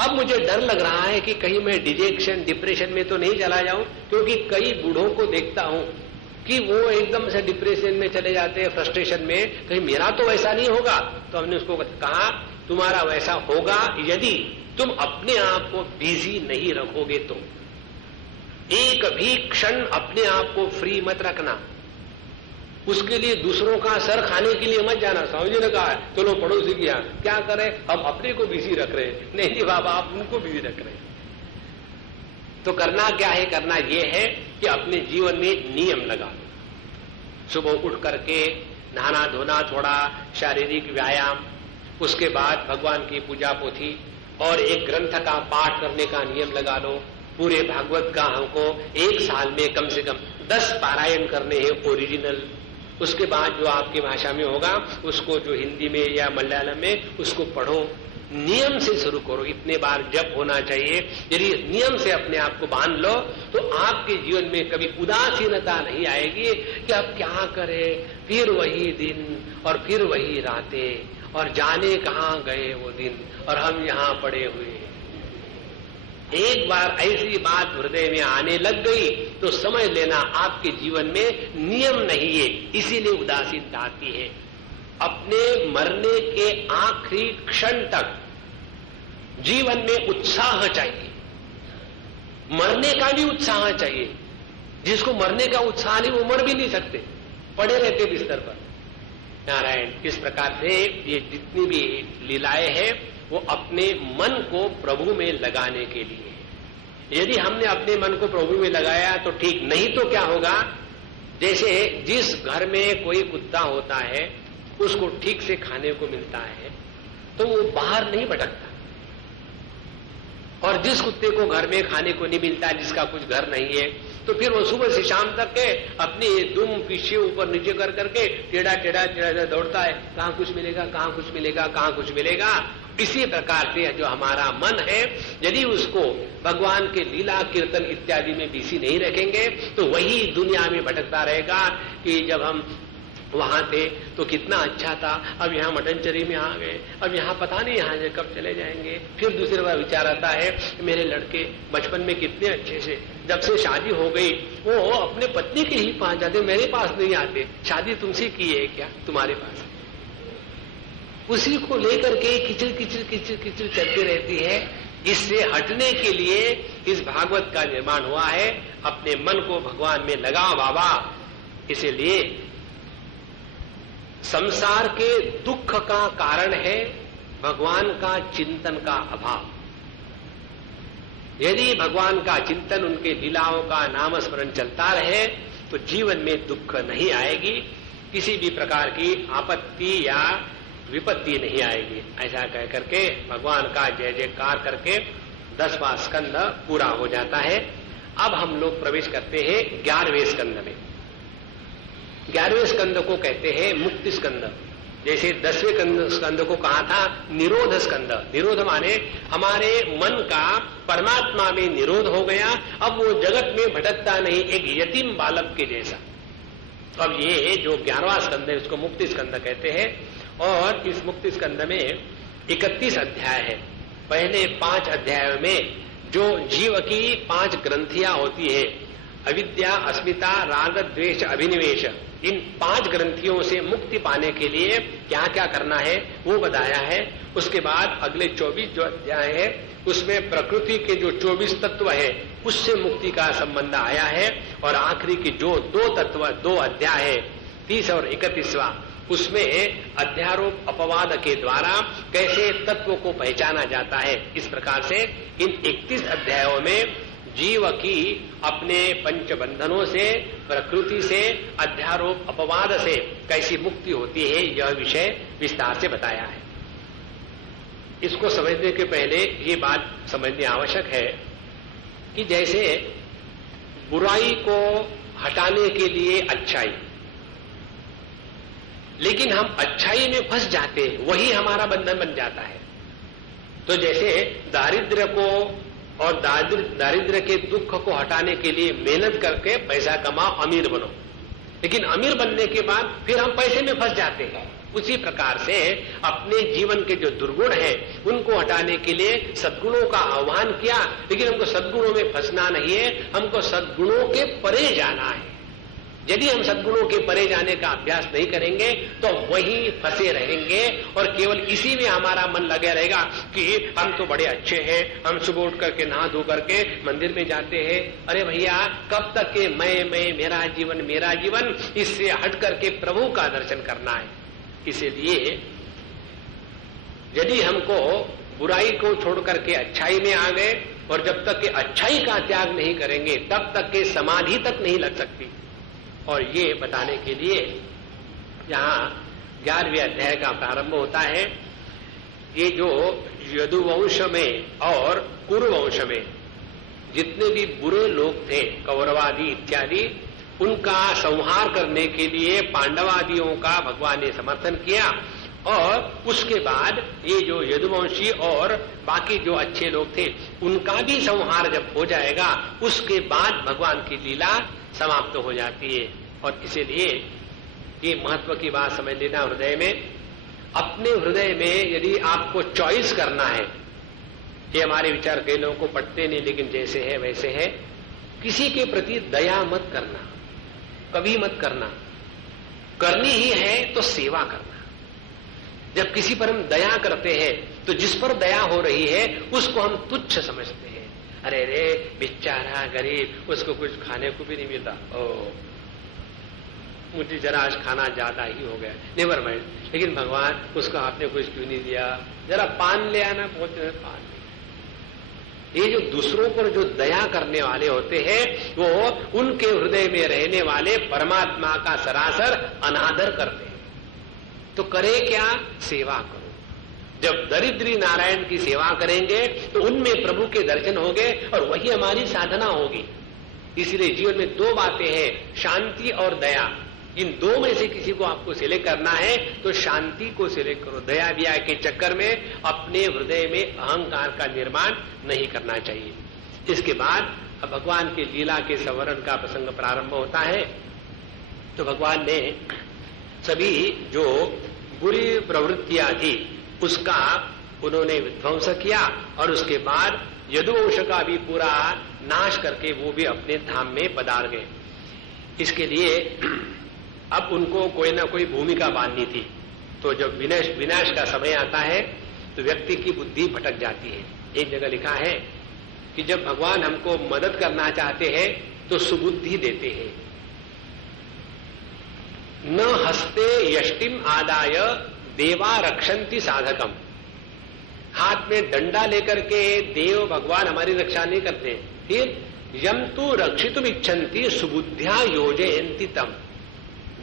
अब मुझे डर लग रहा है कि कहीं मैं डिप्रेशन में तो नहीं चला जाऊं, क्योंकि कई बूढ़ों को देखता हूं कि वो एकदम से डिप्रेशन में चले जाते हैं, फ्रस्ट्रेशन में, कहीं मेरा तो वैसा नहीं होगा। तो हमने उसको कहा तुम्हारा वैसा होगा यदि तुम अपने आप को बिजी नहीं रखोगे तो। एक भी क्षण अपने आप को फ्री मत रखना, उसके लिए दूसरों का सर खाने के लिए मत जाना। स्वामी जी ने कहा चलो पड़ोसी की यहां क्या करें, हम अपने को बिजी रख रहे हैं। नहीं बाबा, आप उनको बिजी रख रहे हैं। तो करना क्या है? करना यह है कि अपने जीवन में नियम लगा लो। सुबह उठ करके नहाना धोना, थोड़ा शारीरिक व्यायाम, उसके बाद भगवान की पूजा पोथी और एक ग्रंथ का पाठ करने का नियम लगा लो। पूरे भागवत का हमको एक साल में कम से कम 10 पारायण करने हैं ओरिजिनल। उसके बाद जो आपकी भाषा में होगा उसको, जो हिंदी में या मलयालम में, उसको पढ़ो। नियम से शुरू करो, इतने बार जप होना चाहिए। यदि नियम से अपने आप को बांध लो तो आपके जीवन में कभी उदासीनता नहीं आएगी कि अब क्या करें, फिर वही दिन और फिर वही रातें, और जाने कहां गए वो दिन और हम यहां पड़े हुए। एक बार ऐसी बात हृदय में आने लग गई तो समझ लेना आपके जीवन में नियम नहीं है, इसीलिए उदासीनता आती है। अपने मरने के आखिरी क्षण तक जीवन में उत्साह चाहिए, मरने का भी उत्साह चाहिए। जिसको मरने का उत्साह नहीं वो मर भी नहीं सकते, पड़े रहते बिस्तर पर। नारायण, इस प्रकार से ये जितनी भी लीलाएं हैं वो अपने मन को प्रभु में लगाने के लिए। यदि हमने अपने मन को प्रभु में लगाया तो ठीक, नहीं तो क्या होगा? जैसे जिस घर में कोई कुत्ता होता है उसको ठीक से खाने को मिलता है तो वो बाहर नहीं भटकता, और जिस कुत्ते को घर में खाने को नहीं मिलता, जिसका कुछ घर नहीं है, तो फिर वो सुबह से शाम तक के अपनी दुम पीछे ऊपर नीचे कर करके टेढ़ा टेढ़ा टेढ़ा दौड़ता है, कहां कुछ मिलेगा, कहां कुछ मिलेगा, कहां कुछ मिलेगा। इसी प्रकार से जो हमारा मन है, यदि उसको भगवान के लीला कीर्तन इत्यादि में बिजी नहीं रखेंगे तो वही दुनिया में भटकता रहेगा कि जब हम वहां थे तो कितना अच्छा था, अब यहाँ मटनचरी में आ गए, अब यहाँ पता नहीं यहाँ से कब चले जाएंगे। फिर दूसरे बार विचार आता है मेरे लड़के बचपन में कितने अच्छे से, जब से शादी हो गई वो अपने पत्नी के ही पास जाते, मेरे पास नहीं आते। शादी तुमसे की है क्या? तुम्हारे पास। उसी को लेकर के किचिर किचिर किचिर किचिर चलती रहती है। इससे हटने के लिए इस भागवत का निर्माण हुआ है। अपने मन को भगवान में लगाओ बाबा। इसलिए संसार के दुख का कारण है भगवान का चिंतन का अभाव। यदि भगवान का चिंतन, उनके लीलाओं का नाम स्मरण चलता रहे तो जीवन में दुख नहीं आएगी, किसी भी प्रकार की आपत्ति या विपत्ति नहीं आएगी। ऐसा कह करके भगवान का जय जयकार करके 10वां स्कंद पूरा हो जाता है। अब हम लोग प्रवेश करते हैं 11वें स्कंद में। 11वें स्कंद को कहते हैं मुक्ति स्कंद। जैसे 10वें स्कंद को कहा था निरोध स्कंद। निरोध माने हमारे मन का परमात्मा में निरोध हो गया, अब वो जगत में भटकता नहीं, एक यतीम बालक के जैसा। अब ये जो 11वां स्कंद है उसको मुक्ति स्कंद कहते हैं। और इस मुक्ति स्कंद में 31 अध्याय है। पहले 5 अध्यायों में जो जीव की 5 ग्रंथियां होती है, अविद्या, अस्मिता, राग, द्वेष, अभिनिवेश, इन 5 ग्रंथियों से मुक्ति पाने के लिए क्या क्या करना है वो बताया है। उसके बाद अगले 24 जो अध्याय है उसमें प्रकृति के जो 24 तत्व है उससे मुक्ति का संबंध आया है। और आखिरी के जो 2 अध्याय है 30 और 31वां, उसमें अध्यारोप अपवाद के द्वारा कैसे तत्व को पहचाना जाता है। इस प्रकार से इन 31 अध्यायों में जीव की अपने पंच बंधनों से, प्रकृति से, अध्यारोप अपवाद से कैसी मुक्ति होती है यह विषय विस्तार से बताया है। इसको समझने के पहले ये बात समझनी आवश्यक है कि जैसे बुराई को हटाने के लिए अच्छाई, लेकिन हम अच्छाई में फंस जाते हैं, वही हमारा बंधन बन जाता है। तो जैसे दारिद्र्य को और दारिद्र्य के दुख को हटाने के लिए मेहनत करके पैसा कमाओ, अमीर बनो, लेकिन अमीर बनने के बाद फिर हम पैसे में फंस जाते हैं। उसी प्रकार से अपने जीवन के जो दुर्गुण हैं उनको हटाने के लिए सद्गुणों का आह्वान किया, लेकिन हमको सद्गुणों में फंसना नहीं है, हमको सद्गुणों के परे जाना है। यदि हम सद्गुणों के परे जाने का अभ्यास नहीं करेंगे तो वहीं फंसे रहेंगे और केवल इसी में हमारा मन लगे रहेगा कि हम तो बड़े अच्छे हैं, हम सुबह उठ करके नहा धो करके मंदिर में जाते हैं। अरे भैया, कब तक के मैं मेरा जीवन, इससे हट करके प्रभु का दर्शन करना है। इसीलिए यदि हमको बुराई को छोड़ करके अच्छाई में आ गए और जब तक के अच्छाई का त्याग नहीं करेंगे तब तक के समाधि तक नहीं लग सकती। और ये बताने के लिए यहाँ 11वें अध्याय का प्रारंभ होता है। ये जो यदुवंश में और कुरुवंश में जितने भी बुरे लोग थे, कौरवादी इत्यादि, उनका संहार करने के लिए पांडवादियों का भगवान ने समर्थन किया। और उसके बाद ये जो यदुवंशी और बाकी जो अच्छे लोग थे उनका भी संहार जब हो जाएगा उसके बाद भगवान की लीला समाप्त हो जाती है। और इसीलिए ये महत्व की बात समझ लेना हृदय में। अपने हृदय में यदि आपको चॉइस करना है, ये हमारे विचार कई लोगों को पटते नहीं, लेकिन जैसे है वैसे है, किसी के प्रति दया मत करना, कभी मत करना। करनी ही है तो सेवा करना। जब किसी पर हम दया करते हैं तो जिस पर दया हो रही है उसको हम तुच्छ समझते हैं। अरे रे बेचारा गरीब, उसको कुछ खाने को भी नहीं मिलता, ओ मुझे जरा आज खाना ज्यादा ही हो गया, नेवर माइंड, लेकिन भगवान उसको आपने कुछ क्यों नहीं दिया, जरा पान ले आना, बहुत पान। ये जो दूसरों पर जो दया करने वाले होते हैं वो उनके हृदय में रहने वाले परमात्मा का सरासर अनादर करते हैं। तो करे क्या? सेवा करो। जब दरिद्री नारायण की सेवा करेंगे तो उनमें प्रभु के दर्शन होंगे और वही हमारी साधना होगी। इसलिए जीवन में 2 बातें हैं, शांति और दया। इन 2 में से किसी को आपको सिलेक्ट करना है तो शांति को सिलेक्ट करो। दया व्याय के चक्कर में अपने हृदय में अहंकार का निर्माण नहीं करना चाहिए। इसके बाद अब भगवान की लीला के संवरण का प्रसंग प्रारंभ होता है। तो भगवान ने सभी जो बुरी प्रवृत्तियां थी उसका उन्होंने विध्वंस किया और उसके बाद यदुवंश का भी पूरा नाश करके वो भी अपने धाम में पधार गए। इसके लिए अब उनको कोई ना कोई भूमिका बांधनी थी। तो जब विनाश का समय आता है तो व्यक्ति की बुद्धि भटक जाती है। एक जगह लिखा है कि जब भगवान हमको मदद करना चाहते हैं तो सुबुद्धि देते हैं। न हस्ते यष्टिम आदाय देवा रक्षन्ति साधकम। हाथ में डंडा लेकर के देव भगवान हमारी रक्षा नहीं करते। फिर यम तु रक्षितुम इच्छन्ति सुबुद्ध्या योजयन्ति तम,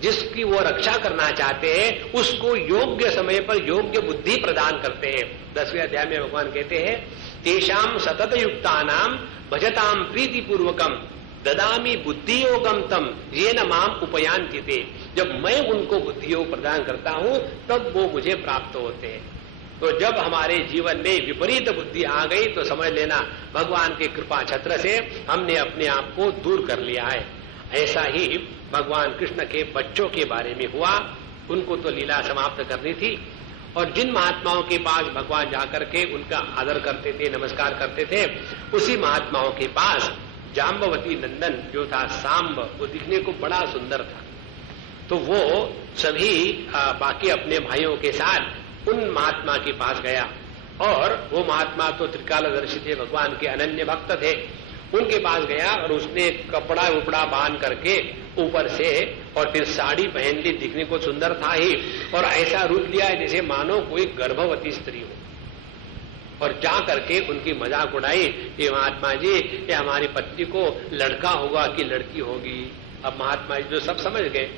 जिसकी वो रक्षा करना चाहते हैं उसको योग्य समय पर योग्य बुद्धि प्रदान करते हैं। 10वें अध्याय में भगवान कहते हैं तेषाम सतत युक्तानाम भजताम प्रीति पूर्वकम ददामी बुद्धि योगम तम ये न माम उपयांति ते। जब मैं उनको बुद्धि योग प्रदान करता हूं तब वो मुझे प्राप्त होते हैं। तो जब हमारे जीवन में विपरीत बुद्धि आ गई तो समझ लेना भगवान की कृपा छत्र से हमने अपने आप को दूर कर लिया है। ऐसा ही भगवान कृष्ण के बच्चों के बारे में हुआ। उनको तो लीला समाप्त करनी थी और जिन महात्माओं के पास भगवान जाकर के उनका आदर करते थे, नमस्कार करते थे, उसी महात्माओं के पास जाम्बवती नंदन जो था सांब, वो दिखने को बड़ा सुंदर था। तो वो सभी बाकी अपने भाइयों के साथ उन महात्मा के पास गया और वो महात्मा तो त्रिकालदर्शी थे, भगवान के अनन्य भक्त थे। उनके पास गया और उसने कपड़ा उपड़ा बांध करके ऊपर से और फिर साड़ी पहन ली, दिखने को सुंदर था ही, और ऐसा रूप लिया जैसे मानो कोई गर्भवती स्त्री हो। और जा करके उनकी मजाक उड़ाई, ये महात्मा जी ये हमारी पत्नी को लड़का होगा कि लड़की होगी। अब महात्मा जी जो सब समझ गए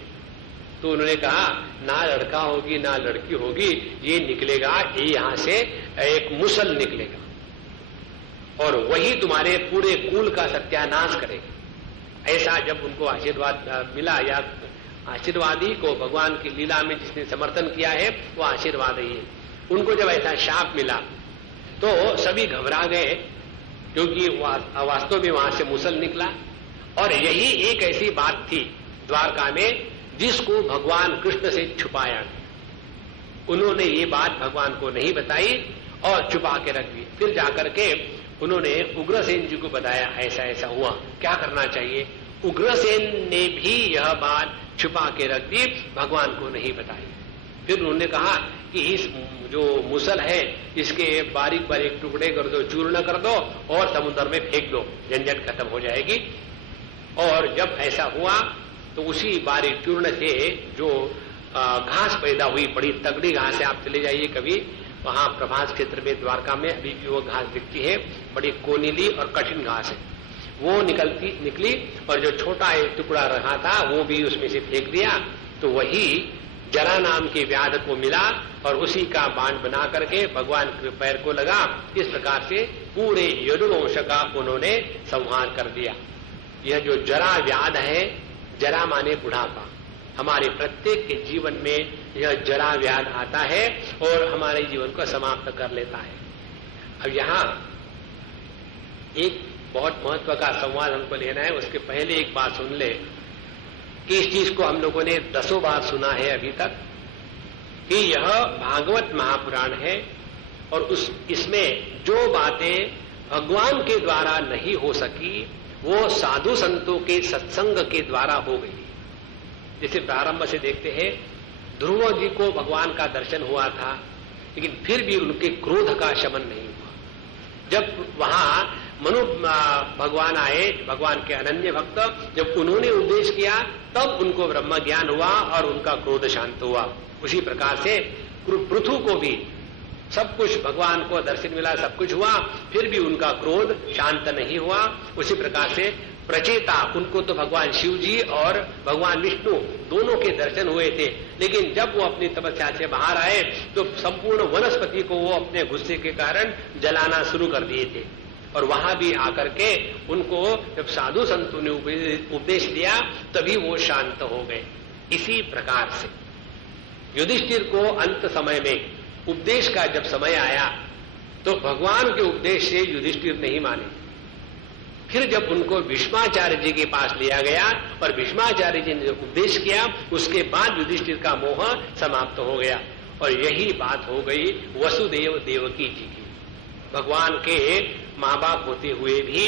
तो उन्होंने कहा ना लड़का होगी ना लड़की होगी, ये निकलेगा, ये यहां से एक मुसल निकलेगा और वही तुम्हारे पूरे कुल का सत्यानाश करेगा। ऐसा जब उनको आशीर्वाद मिला, या आशीर्वादी को भगवान की लीला में जिसने समर्थन किया है वो आशीर्वाद ही है। उनको जब ऐसा शाप मिला तो सभी घबरा गए क्योंकि वास्तव में वहां से मुसल निकला। और यही एक ऐसी बात थी द्वारका में जिसको भगवान कृष्ण से छुपाया। उन्होंने ये बात भगवान को नहीं बताई और छुपा के रख दी। फिर जाकर के उन्होंने उग्रसेन जी को बताया ऐसा ऐसा हुआ, क्या करना चाहिए। उग्रसेन ने भी यह बात छुपा के रख दी, भगवान को नहीं बताई। फिर उन्होंने कहा कि इस जो मुसल है इसके बारीक बारीक टुकड़े कर दो, चूर्ण कर दो और समुद्र में फेंक दो, झंझट खत्म हो जाएगी। और जब ऐसा हुआ तो उसी बारीक चूर्ण से जो घास पैदा हुई, बड़ी तगड़ी घास है, आप चले जाइए कभी वहां प्रभास क्षेत्र में द्वारका में अभी भी वो घास दिखती है, बड़ी कोनीली और कठिन घास है, वो निकली और जो छोटा एक टुकड़ा रहा था वो भी उसमें से फेंक दिया। तो वही जरा नाम के व्याध को मिला और उसी का बाण बना करके भगवान के पैर को लगा। इस प्रकार से पूरे यदुवंश का उन्होंने संहार कर दिया। यह जो जरा व्याध है, जरा माने बुढ़ापा, हमारे प्रत्येक के जीवन में यह जरा व्याध आता है और हमारे जीवन को समाप्त कर लेता है। अब यहाँ एक बहुत महत्व का संवाद हमको लेना है। उसके पहले एक बात सुन ले कि इस चीज को हम लोगों ने 10 बार सुना है अभी तक कि यह भागवत महापुराण है और इसमें जो बातें भगवान के द्वारा नहीं हो सकी वो साधु संतों के सत्संग के द्वारा हो गई। जैसे प्रारंभ से देखते हैं ध्रुव जी को भगवान का दर्शन हुआ था, लेकिन फिर भी उनके क्रोध का शमन नहीं हुआ। जब वहां मनु भगवान आए, भगवान के अनन्य भक्त, जब उन्होंने उपदेश किया तब उनको ब्रह्म ज्ञान हुआ और उनका क्रोध शांत हुआ। उसी प्रकार से पृथु को भी सब कुछ भगवान को दर्शन मिला, सब कुछ हुआ, फिर भी उनका क्रोध शांत नहीं हुआ। उसी प्रकार से प्रचेता, उनको तो भगवान शिव जी और भगवान विष्णु दोनों के दर्शन हुए थे, लेकिन जब वो अपनी तपस्या से बाहर आए तो संपूर्ण वनस्पति को वो अपने गुस्से के कारण जलाना शुरू कर दिए थे। और वहां भी आकर के उनको जब साधु संतों ने उपदेश दिया तभी वो शांत हो गए। इसी प्रकार से युधिष्ठिर को अंत समय में उपदेश का जब समय आया तो भगवान के उपदेश से युधिष्ठिर नहीं माने। फिर जब उनको भीष्माचार्य जी के पास लिया गया और भीष्माचार्य जी ने जब उपदेश किया उसके बाद युधिष्ठिर का मोह समाप्त हो गया। और यही बात हो गई वसुदेव देवकी जी की। भगवान के माँ बाप होते हुए भी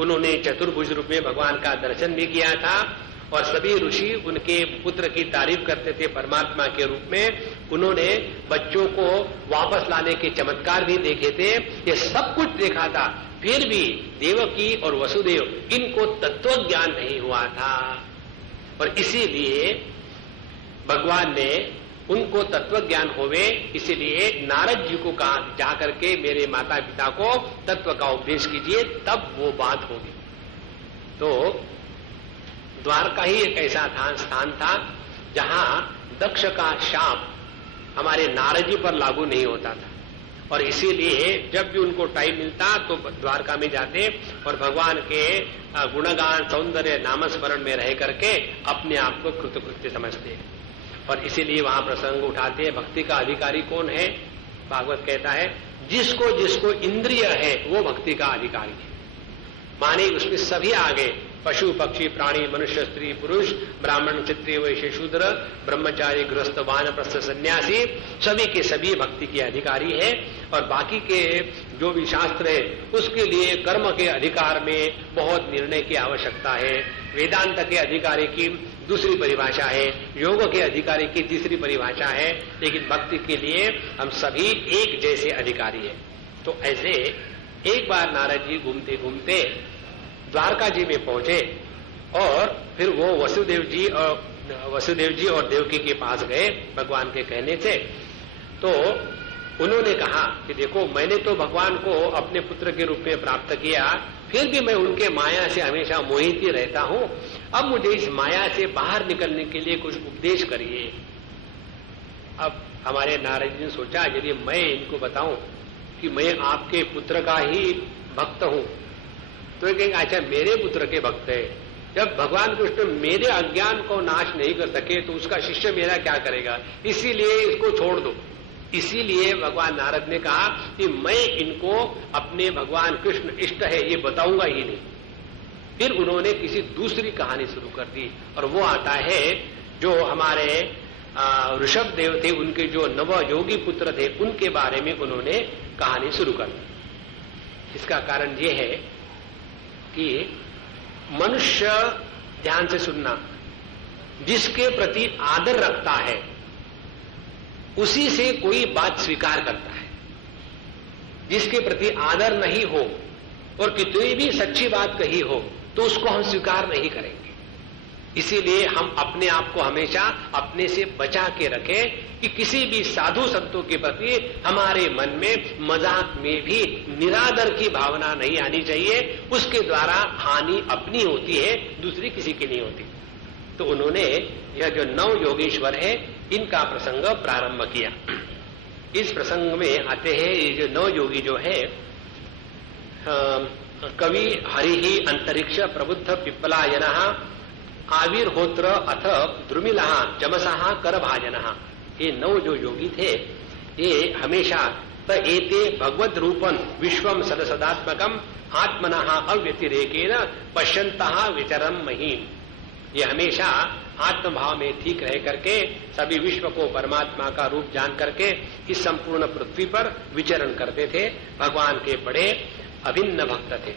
उन्होंने चतुर्भुज रूप में भगवान का दर्शन भी किया था और सभी ऋषि उनके पुत्र की तारीफ करते थे परमात्मा के रूप में। उन्होंने बच्चों को वापस लाने के चमत्कार भी देखे थे, ये सब कुछ देखा था, फिर भी देवकी और वसुदेव इनको तत्व ज्ञान नहीं हुआ था। और इसीलिए भगवान ने उनको तत्व ज्ञान होवे, इसीलिए नारद जी को कहा जा करके मेरे माता पिता को तत्व का उपदेश कीजिए, तब वो बात होगी। तो द्वारका ही एक ऐसा स्थान था जहां दक्ष का शाप हमारे नारद जी पर लागू नहीं होता था, और इसीलिए जब भी उनको टाइम मिलता तो द्वारका में जाते और भगवान के गुणगान सौंदर्य नामस्मरण में रह करके अपने आप को कृतकृत्य समझते, और इसीलिए वहां प्रसंग उठाते हैं। भक्ति का अधिकारी कौन है? भागवत कहता है जिसको जिसको इंद्रिय है वो भक्ति का अधिकारी है। माने उसमें सभी आ गए, पशु पक्षी प्राणी मनुष्य स्त्री पुरुष ब्राह्मण क्षत्रिय वैश्य शूद्र ब्रह्मचारी गृहस्थ वानप्रस्थ सन्यासी सभी के सभी भक्ति के अधिकारी है। और बाकी के जो भी शास्त्र है उसके लिए कर्म के अधिकार में बहुत निर्णय की आवश्यकता है, वेदांत के अधिकारी की दूसरी परिभाषा है, योग के अधिकारी की तीसरी परिभाषा है, लेकिन भक्ति के लिए हम सभी एक जैसे अधिकारी है। तो ऐसे एक बार नारद जी घूमते घूमते द्वारका जी में पहुंचे और फिर वो वसुदेव जी और देवकी के पास गए भगवान के कहने से। तो उन्होंने कहा कि देखो मैंने तो भगवान को अपने पुत्र के रूप में प्राप्त किया, फिर भी मैं उनके माया से हमेशा मोहित ही रहता हूं, अब मुझे इस माया से बाहर निकलने के लिए कुछ उपदेश करिए। अब हमारे नारद जी ने सोचा यदि मैं इनको बताऊं कि मैं आपके पुत्र का ही भक्त हूं तो ये कहेंगे अच्छा मेरे पुत्र के भक्त है। जब भगवान कृष्ण मेरे अज्ञान को नाश नहीं कर सके तो उसका शिष्य मेरा क्या करेगा, इसीलिए इसको छोड़ दो। इसीलिए भगवान नारद ने कहा कि मैं इनको अपने भगवान कृष्ण इष्ट है ये बताऊंगा ही नहीं। फिर उन्होंने किसी दूसरी कहानी शुरू कर दी, और वो आता है जो हमारे ऋषभ देव थे, उनके जो नव योगी पुत्र थे उनके बारे में उन्होंने कहानी शुरू कर दी। इसका कारण ये है कि मनुष्य, ध्यान से सुनना, जिसके प्रति आदर रखता है उसी से कोई बात स्वीकार करता है। जिसके प्रति आदर नहीं हो और कितनी भी सच्ची बात कही हो तो उसको हम स्वीकार नहीं करेंगे। इसीलिए हम अपने आप को हमेशा अपने से बचा के रखें कि किसी भी साधु संतों के प्रति हमारे मन में मजाक में भी निरादर की भावना नहीं आनी चाहिए। उसके द्वारा हानि अपनी होती है, दूसरी किसी की नहीं होती। तो उन्होंने यह जो 9 योगेश्वर है इनका प्रसंग प्रारंभ किया। इस प्रसंग में आते हैं ये जो 9 योगी जो है, कवि हरि ही अंतरिक्ष प्रबुद्ध पिप्पलायन आविर्होत्र अथ द्रुमिल जमसः कर भाजन, ये 9 जो योगी थे ये हमेशा त एते भगवद रूपन विश्वम सदसदात्मकम आत्मनः अव्यतिरेकेन पश्यन्तः विचरम महीम, ये हमेशा आत्मभाव में ठीक रह करके सभी विश्व को परमात्मा का रूप जान करके इस संपूर्ण पृथ्वी पर विचरण करते थे। भगवान के बड़े अभिन्न भक्त थे।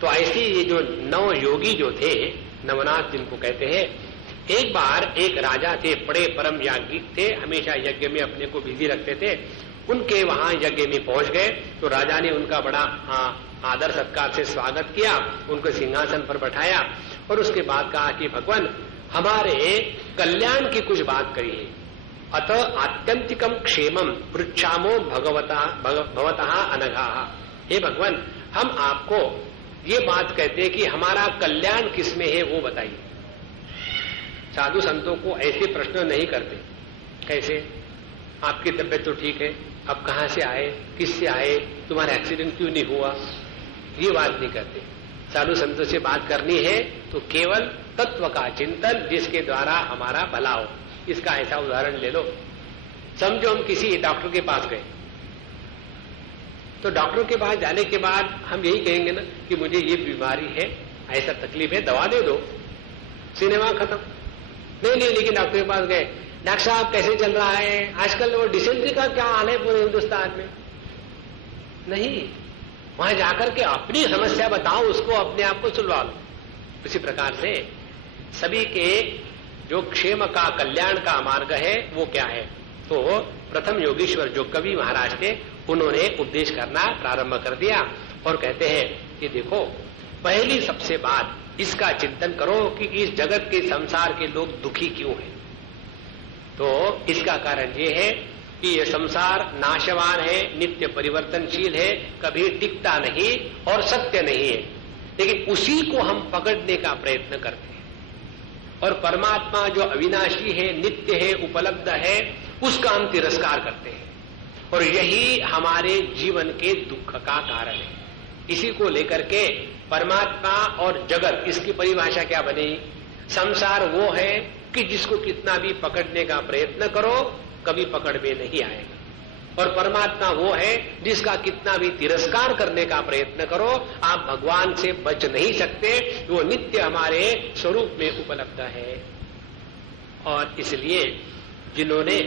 तो ऐसे ये जो 9 योगी जो थे, नवनाथ जिनको कहते हैं, एक बार एक राजा थे, बड़े परम याज्ञिक थे, हमेशा यज्ञ में अपने को बिजी रखते थे। उनके वहां यज्ञ में पहुंच गए तो राजा ने उनका बड़ा आदर सत्कार से स्वागत किया, उनको सिंहासन पर बैठाया और उसके बाद कहा कि भगवान हमारे कल्याण की कुछ बात करिए। अतः आत्यंतिकम क्षेमम पृच्छामो भगवतः अनघाः, हे भगवान हम आपको ये बात कहते हैं कि हमारा कल्याण किसमें है वो बताइए। साधु संतों को ऐसे प्रश्न नहीं करते। कैसे, आपकी तबीयत तो ठीक है, आप कहां से आए, किससे आए, तुम्हारा एक्सीडेंट क्यों नहीं हुआ, ये बात नहीं करते। साधु संतों से बात करनी है तो केवल तत्व का चिंतन जिसके द्वारा हमारा भला हो। इसका ऐसा उदाहरण ले लो, समझो हम किसी डॉक्टर के पास गए तो डॉक्टर के पास जाने के बाद हम यही कहेंगे ना कि मुझे ये बीमारी है, ऐसा तकलीफ है, दवा दे दो, सिनेमा खत्म। नहीं, लेकिन डॉक्टर के पास गए, डॉक्टर साहब कैसे चल रहा है, आजकल वो डिसेंट्री का क्या हाल है पूरे हिंदुस्तान में। नहीं, वहां जाकर के अपनी समस्या बताओ, उसको अपने आप को सुलवा लो। इसी प्रकार से सभी के जो क्षेम का कल्याण का मार्ग है वो क्या है। तो प्रथम योगीश्वर जो कवि महाराज थे उन्होंने उपदेश करना प्रारंभ कर दिया और कहते हैं कि देखो पहली सबसे बात इसका चिंतन करो कि इस जगत के संसार के लोग दुखी क्यों हैं। तो इसका कारण ये है कि ये संसार नाशवान है, नित्य परिवर्तनशील है, कभी टिकता नहीं और सत्य नहीं है, लेकिन उसी को हम पकड़ने का प्रयत्न करते हैं। और परमात्मा जो अविनाशी है, नित्य है, उपलब्ध है, उसका हम तिरस्कार करते हैं और यही हमारे जीवन के दुख का कारण है। इसी को लेकर के परमात्मा और जगत, इसकी परिभाषा क्या बनी? संसार वो है कि जिसको कितना भी पकड़ने का प्रयत्न करो कभी पकड़ में नहीं आएगा, और परमात्मा वो है जिसका कितना भी तिरस्कार करने का प्रयत्न करो आप भगवान से बच नहीं सकते, वो नित्य हमारे स्वरूप में उपलब्ध है। और इसलिए जिन्होंने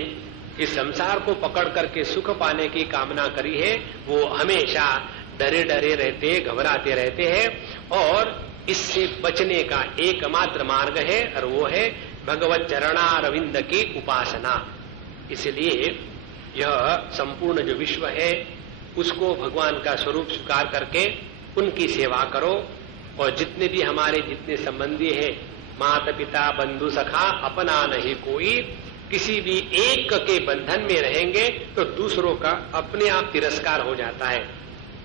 इस संसार को पकड़ करके सुख पाने की कामना करी है वो हमेशा डरे डरे रहते, घबराते रहते हैं, और इससे बचने का एकमात्र मार्ग है और वो है भगवत चरणारविंद की उपासना। इसलिए यह संपूर्ण जो विश्व है उसको भगवान का स्वरूप स्वीकार करके उनकी सेवा करो, और जितने भी हमारे जितने संबंधी हैं, माता पिता बंधु सखा अपना नहीं कोई, किसी भी एक के बंधन में रहेंगे तो दूसरों का अपने आप तिरस्कार हो जाता है।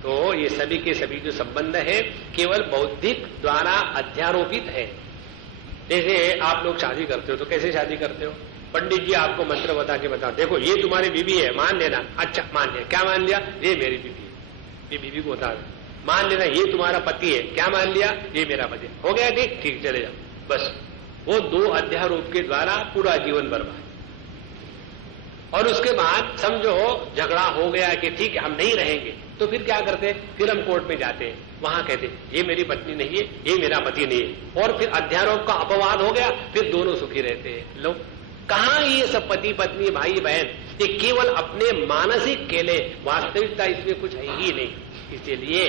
तो ये सभी के सभी जो संबंध है केवल बौद्धिक द्वारा अध्यारोपित है। जैसे आप लोग शादी करते हो तो कैसे शादी करते हो? पंडित जी आपको मंत्र बता के बताओ, देखो ये तुम्हारी बीवी है, मान लेना। अच्छा मान लिया, क्या मान लिया? ये मेरी बीवी है। ये बीवी को बता दो। मान लेना ये तुम्हारा पति है, क्या मान लिया? ये मेरा पति। हो गया ठीक, ठीक चले जाओ। बस वो दो अध्यारोप के द्वारा पूरा जीवन बर्बाद। और उसके बाद समझो झगड़ा हो गया कि ठीक है हम नहीं रहेंगे, तो फिर क्या करते? फिर हम कोर्ट में जाते हैं, वहां कहते ये मेरी पत्नी नहीं है, ये मेरा पति नहीं है, और फिर अध्यारोप का अपवाद हो गया, फिर दोनों सुखी रहते हैं। लो कहां ये सब पति पत्नी भाई बहन, ये केवल अपने मानसिक केले, वास्तविकता इसमें कुछ है ही नहीं। इसीलिए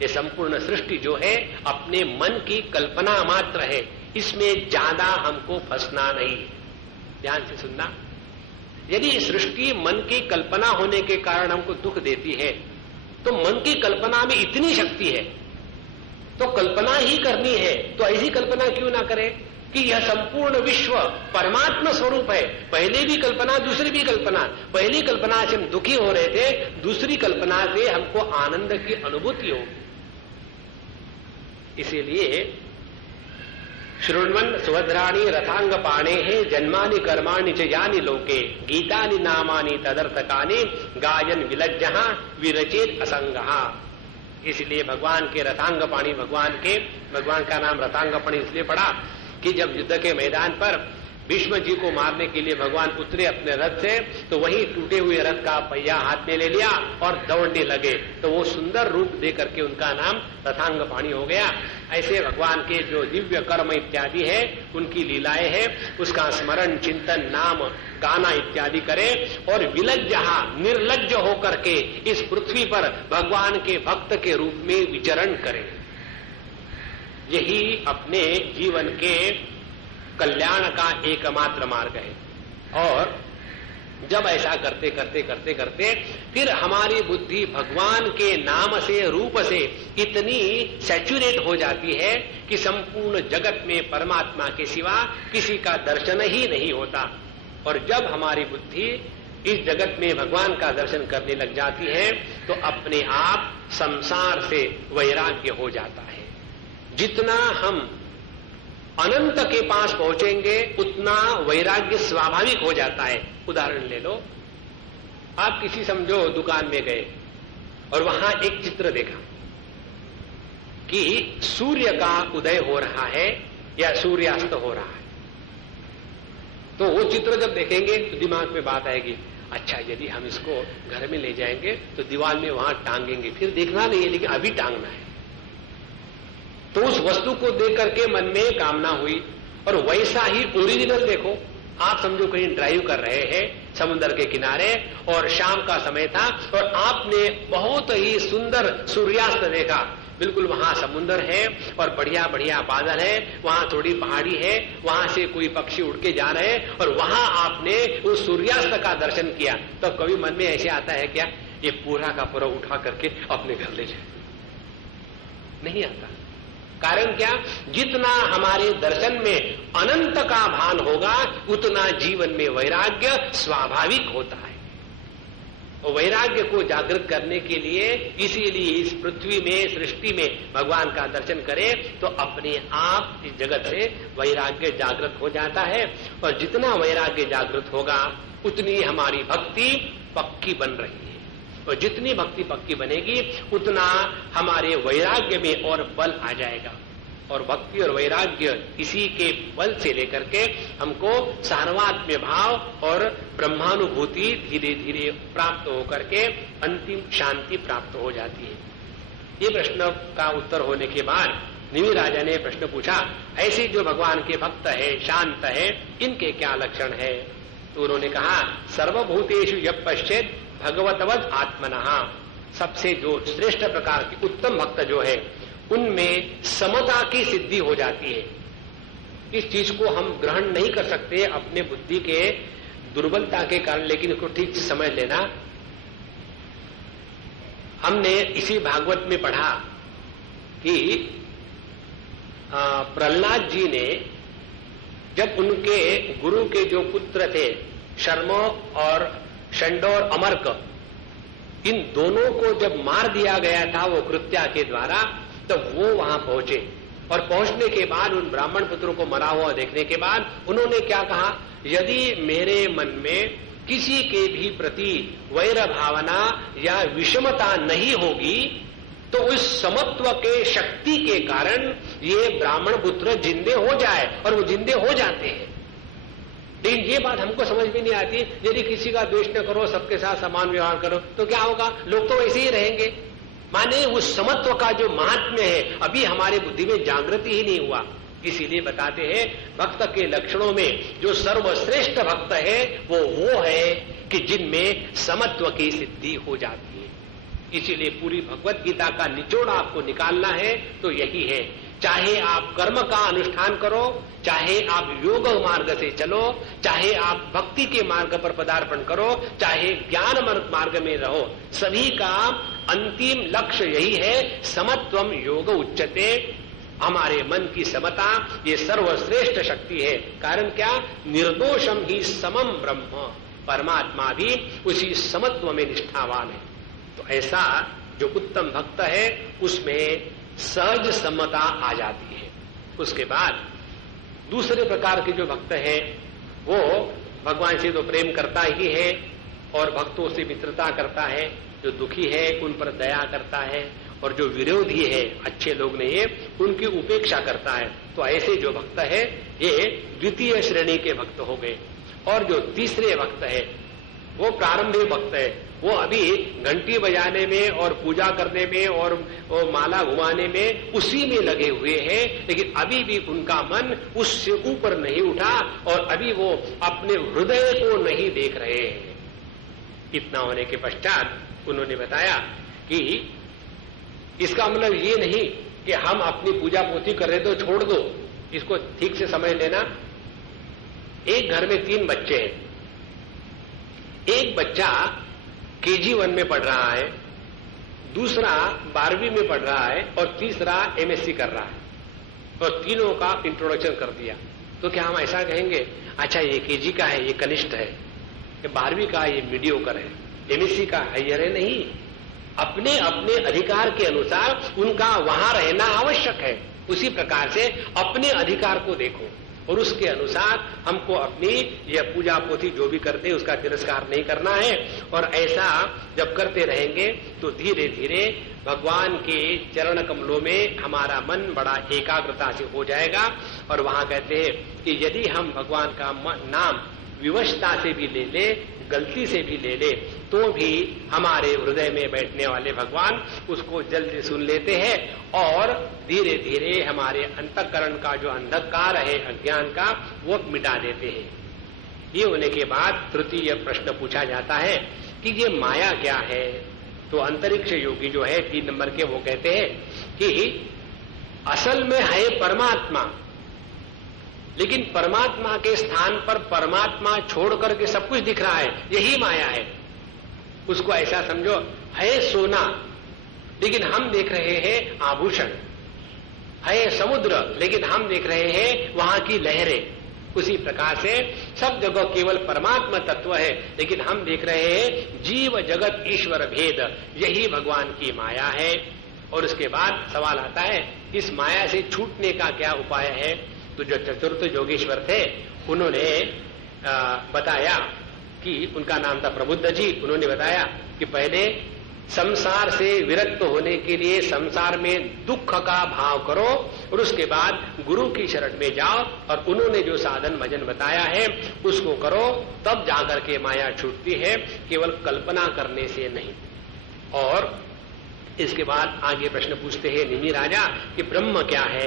ये संपूर्ण सृष्टि जो है अपने मन की कल्पना मात्र है, इसमें ज्यादा हमको फंसना नहीं। ध्यान से सुनना, यदि सृष्टि मन की कल्पना होने के कारण हमको दुख देती है तो मन की कल्पना में इतनी शक्ति है तो कल्पना ही करनी है, तो ऐसी कल्पना क्यों ना करें कि यह संपूर्ण विश्व परमात्मा स्वरूप है। पहले भी कल्पना, दूसरी भी कल्पना। पहली कल्पना से हम दुखी हो रहे थे, दूसरी कल्पना से हमको आनंद की अनुभूति होगी। इसीलिए शृण्वन् सुभद्राणि रथांग पाणे जन्मानि कर्माणि च यानि लोके गीतानि नामानि तदर्थकानि गायन विलज्जः विरचेत असंगः। इसलिए भगवान के रथांग पाणी, भगवान का नाम रथांग पाणी इसलिए पड़ा कि जब युद्ध के मैदान पर भीष्म जी को मारने के लिए भगवान उतरे अपने रथ से, तो वही टूटे हुए रथ का पहिया हाथ में ले लिया और दौड़ने लगे, तो वो सुंदर रूप दे करके उनका नाम रथांग पाणी हो गया। ऐसे भगवान के जो दिव्य कर्म इत्यादि है, उनकी लीलाएं हैं, उसका स्मरण चिंतन नाम गाना इत्यादि करे और विलज्जहा निर्लज्ज होकर के इस पृथ्वी पर भगवान के भक्त के रूप में विचरण करे। यही अपने जीवन के कल्याण का एकमात्र मार्ग है। और जब ऐसा करते करते करते करते फिर हमारी बुद्धि भगवान के नाम से, रूप से इतनी सैचुरेट हो जाती है कि संपूर्ण जगत में परमात्मा के सिवा किसी का दर्शन ही नहीं होता। और जब हमारी बुद्धि इस जगत में भगवान का दर्शन करने लग जाती है तो अपने आप संसार से वैराग्य हो जाता है। जितना हम अनंत के पास पहुंचेंगे उतना वैराग्य स्वाभाविक हो जाता है। उदाहरण ले लो, आप किसी समझो दुकान में गए और वहां एक चित्र देखा कि सूर्य का उदय हो रहा है या सूर्यास्त हो रहा है, तो वो चित्र जब देखेंगे तो दिमाग में बात आएगी, अच्छा यदि हम इसको घर में ले जाएंगे तो दीवार में वहां टांगेंगे, फिर देखना नहीं है लेकिन अभी टांगना है। तो उस वस्तु को देख करके मन में कामना हुई। और वैसा ही ओरिजिनल देखो, आप समझो कहीं ड्राइव कर रहे हैं समुद्र के किनारे और शाम का समय था और आपने बहुत ही सुंदर सूर्यास्त देखा। बिल्कुल वहां समुद्र है और बढ़िया बढ़िया बादल है, वहां थोड़ी पहाड़ी है, वहां से कोई पक्षी उड़ के जा रहे हैं और वहां आपने उस सूर्यास्त का दर्शन किया। तो कभी मन में ऐसे आता है क्या ये पूरा का पूरा उठा करके अपने घर ले जाए? नहीं आता। कारण क्या, जितना हमारे दर्शन में अनंत का भान होगा उतना जीवन में वैराग्य स्वाभाविक होता है। और वैराग्य को जागृत करने के लिए इसीलिए इस पृथ्वी में, सृष्टि में भगवान का दर्शन करें तो अपने आप इस जगत से वैराग्य जागृत हो जाता है। और जितना वैराग्य जागृत होगा उतनी हमारी भक्ति पक्की बन रही है, और जितनी भक्ति पक्की बनेगी उतना हमारे वैराग्य में और बल आ जाएगा। और भक्ति और वैराग्य इसी के बल से लेकर के हमको सार्वत्म्य भाव और ब्रह्मानुभूति धीरे धीरे प्राप्त होकर के अंतिम शांति प्राप्त हो जाती है। ये प्रश्न का उत्तर होने के बाद निमि राजा ने प्रश्न पूछा, ऐसे जो भगवान के भक्त है, शांत है, इनके क्या लक्षण है? तो उन्होंने कहा, सर्वभूतेषु यः पश्येत् भगवतवद् आत्मनः, सबसे जो श्रेष्ठ प्रकार की उत्तम भक्त जो है उनमें समता की सिद्धि हो जाती है। इस चीज को हम ग्रहण नहीं कर सकते अपने बुद्धि के दुर्बलता के कारण, लेकिन इसको ठीक से समझ लेना। हमने इसी भागवत में पढ़ा कि प्रहलाद जी ने जब उनके गुरु के जो पुत्र थे शर्मो और षंड और अमर्क, इन दोनों को जब मार दिया गया था वो कृत्या के द्वारा, तब वो वहां पहुंचे। और पहुंचने के बाद उन ब्राह्मण पुत्रों को मरा हुआ देखने के बाद उन्होंने क्या कहा, यदि मेरे मन में किसी के भी प्रति वैर भावना या विषमता नहीं होगी तो उस समत्व के शक्ति के कारण ये ब्राह्मण पुत्र जिंदे हो जाए, और वो जिंदे हो जाते हैं। लेकिन ये बात हमको समझ में नहीं आती, यदि किसी का द्वेष न करो, सबके साथ समान व्यवहार करो, तो क्या होगा? लोग तो वैसे ही रहेंगे। माने उस समत्व का जो महात्म्य है अभी हमारे बुद्धि में जागृति ही नहीं हुआ। इसीलिए बताते हैं भक्त के लक्षणों में जो सर्वश्रेष्ठ भक्त है वो है कि जिनमें समत्व की सिद्धि हो जाती है। इसीलिए पूरी भगवत गीता का निचोड़ आपको निकालना है तो यही है, चाहे आप कर्म का अनुष्ठान करो, चाहे आप योग मार्ग से चलो, चाहे आप भक्ति के मार्ग पर पदार्पण करो, चाहे ज्ञान मार्ग में रहो, सभी का अंतिम लक्ष्य यही है, समत्वम योग उच्चते। हमारे मन की समता ये सर्वश्रेष्ठ शक्ति है। कारण क्या, निर्दोषम ही समम ब्रह्म, परमात्मा भी उसी समत्व में निष्ठावान है। तो ऐसा जो उत्तम भक्त है उसमें सहज समता आ जाती है। उसके बाद दूसरे प्रकार के जो भक्त है वो भगवान से तो प्रेम करता ही है और भक्तों से मित्रता करता है, जो दुखी है उन पर दया करता है, और जो विरोधी है, अच्छे लोग नहीं है, उनकी उपेक्षा करता है। तो ऐसे जो भक्त है ये द्वितीय श्रेणी के भक्त हो गए। और जो तीसरे भक्त है वो प्रारंभिक भक्त है, वो अभी घंटी बजाने में और पूजा करने में और माला घुमाने में उसी में लगे हुए हैं, लेकिन अभी भी उनका मन उससे ऊपर नहीं उठा और अभी वो अपने हृदय को नहीं देख रहे हैं। इतना होने के पश्चात उन्होंने बताया कि इसका मतलब ये नहीं कि हम अपनी पूजा पोथी कर रहे तो छोड़ दो, इसको ठीक से समझ लेना। एक घर में 3 बच्चे हैं, एक बच्चा KG1 में पढ़ रहा है, दूसरा 12वीं में पढ़ रहा है और तीसरा MSc कर रहा है, और तीनों का इंट्रोडक्शन कर दिया। तो क्या हम ऐसा कहेंगे, अच्छा ये KG का है, ये कनिष्ठ है, ये 12वीं का ये मीडियोकर है, MSc का हायर है? नहीं, अपने अपने अधिकार के अनुसार उनका वहां रहना आवश्यक है। उसी प्रकार से अपने अधिकार को देखो और उसके अनुसार हमको अपनी यह पूजा पोथी जो भी करते हैं उसका तिरस्कार नहीं करना है। और ऐसा जब करते रहेंगे तो धीरे धीरे भगवान के चरण कमलों में हमारा मन बड़ा एकाग्रता से हो जाएगा। और वहां कहते हैं कि यदि हम भगवान का नाम विवशता से भी ले ले, गलती से भी ले ले, तो भी हमारे हृदय में बैठने वाले भगवान उसको जल्दी सुन लेते हैं और धीरे धीरे हमारे अंतःकरण का जो अंधकार है अज्ञान का वो मिटा देते हैं। ये होने के बाद तृतीय प्रश्न पूछा जाता है कि ये माया क्या है? तो अंतरिक्ष योगी जो है 3 नंबर के, वो कहते हैं कि असल में है परमात्मा, लेकिन परमात्मा के स्थान पर परमात्मा छोड़ करके सब कुछ दिख रहा है, यही माया है। उसको ऐसा समझो, है सोना लेकिन हम देख रहे हैं आभूषण, है समुद्र, लेकिन हम देख रहे हैं वहां की लहरें। उसी प्रकार से सब जगह केवल परमात्मा तत्व है, लेकिन हम देख रहे हैं जीव जगत ईश्वर भेद, यही भगवान की माया है। और उसके बाद सवाल आता है, इस माया से छूटने का क्या उपाय है? तो जो चतुर्थ योगेश्वर थे उन्होंने बताया कि उनका नाम था प्रबुद्ध जी। उन्होंने बताया कि पहले संसार से विरक्त होने के लिए संसार में दुख का भाव करो और उसके बाद गुरु की शरण में जाओ और उन्होंने जो साधन भजन बताया है उसको करो, तब जाकर के माया छूटती है, केवल कल्पना करने से नहीं। और इसके बाद आगे प्रश्न पूछते हैं निमि राजा कि ब्रह्म क्या है?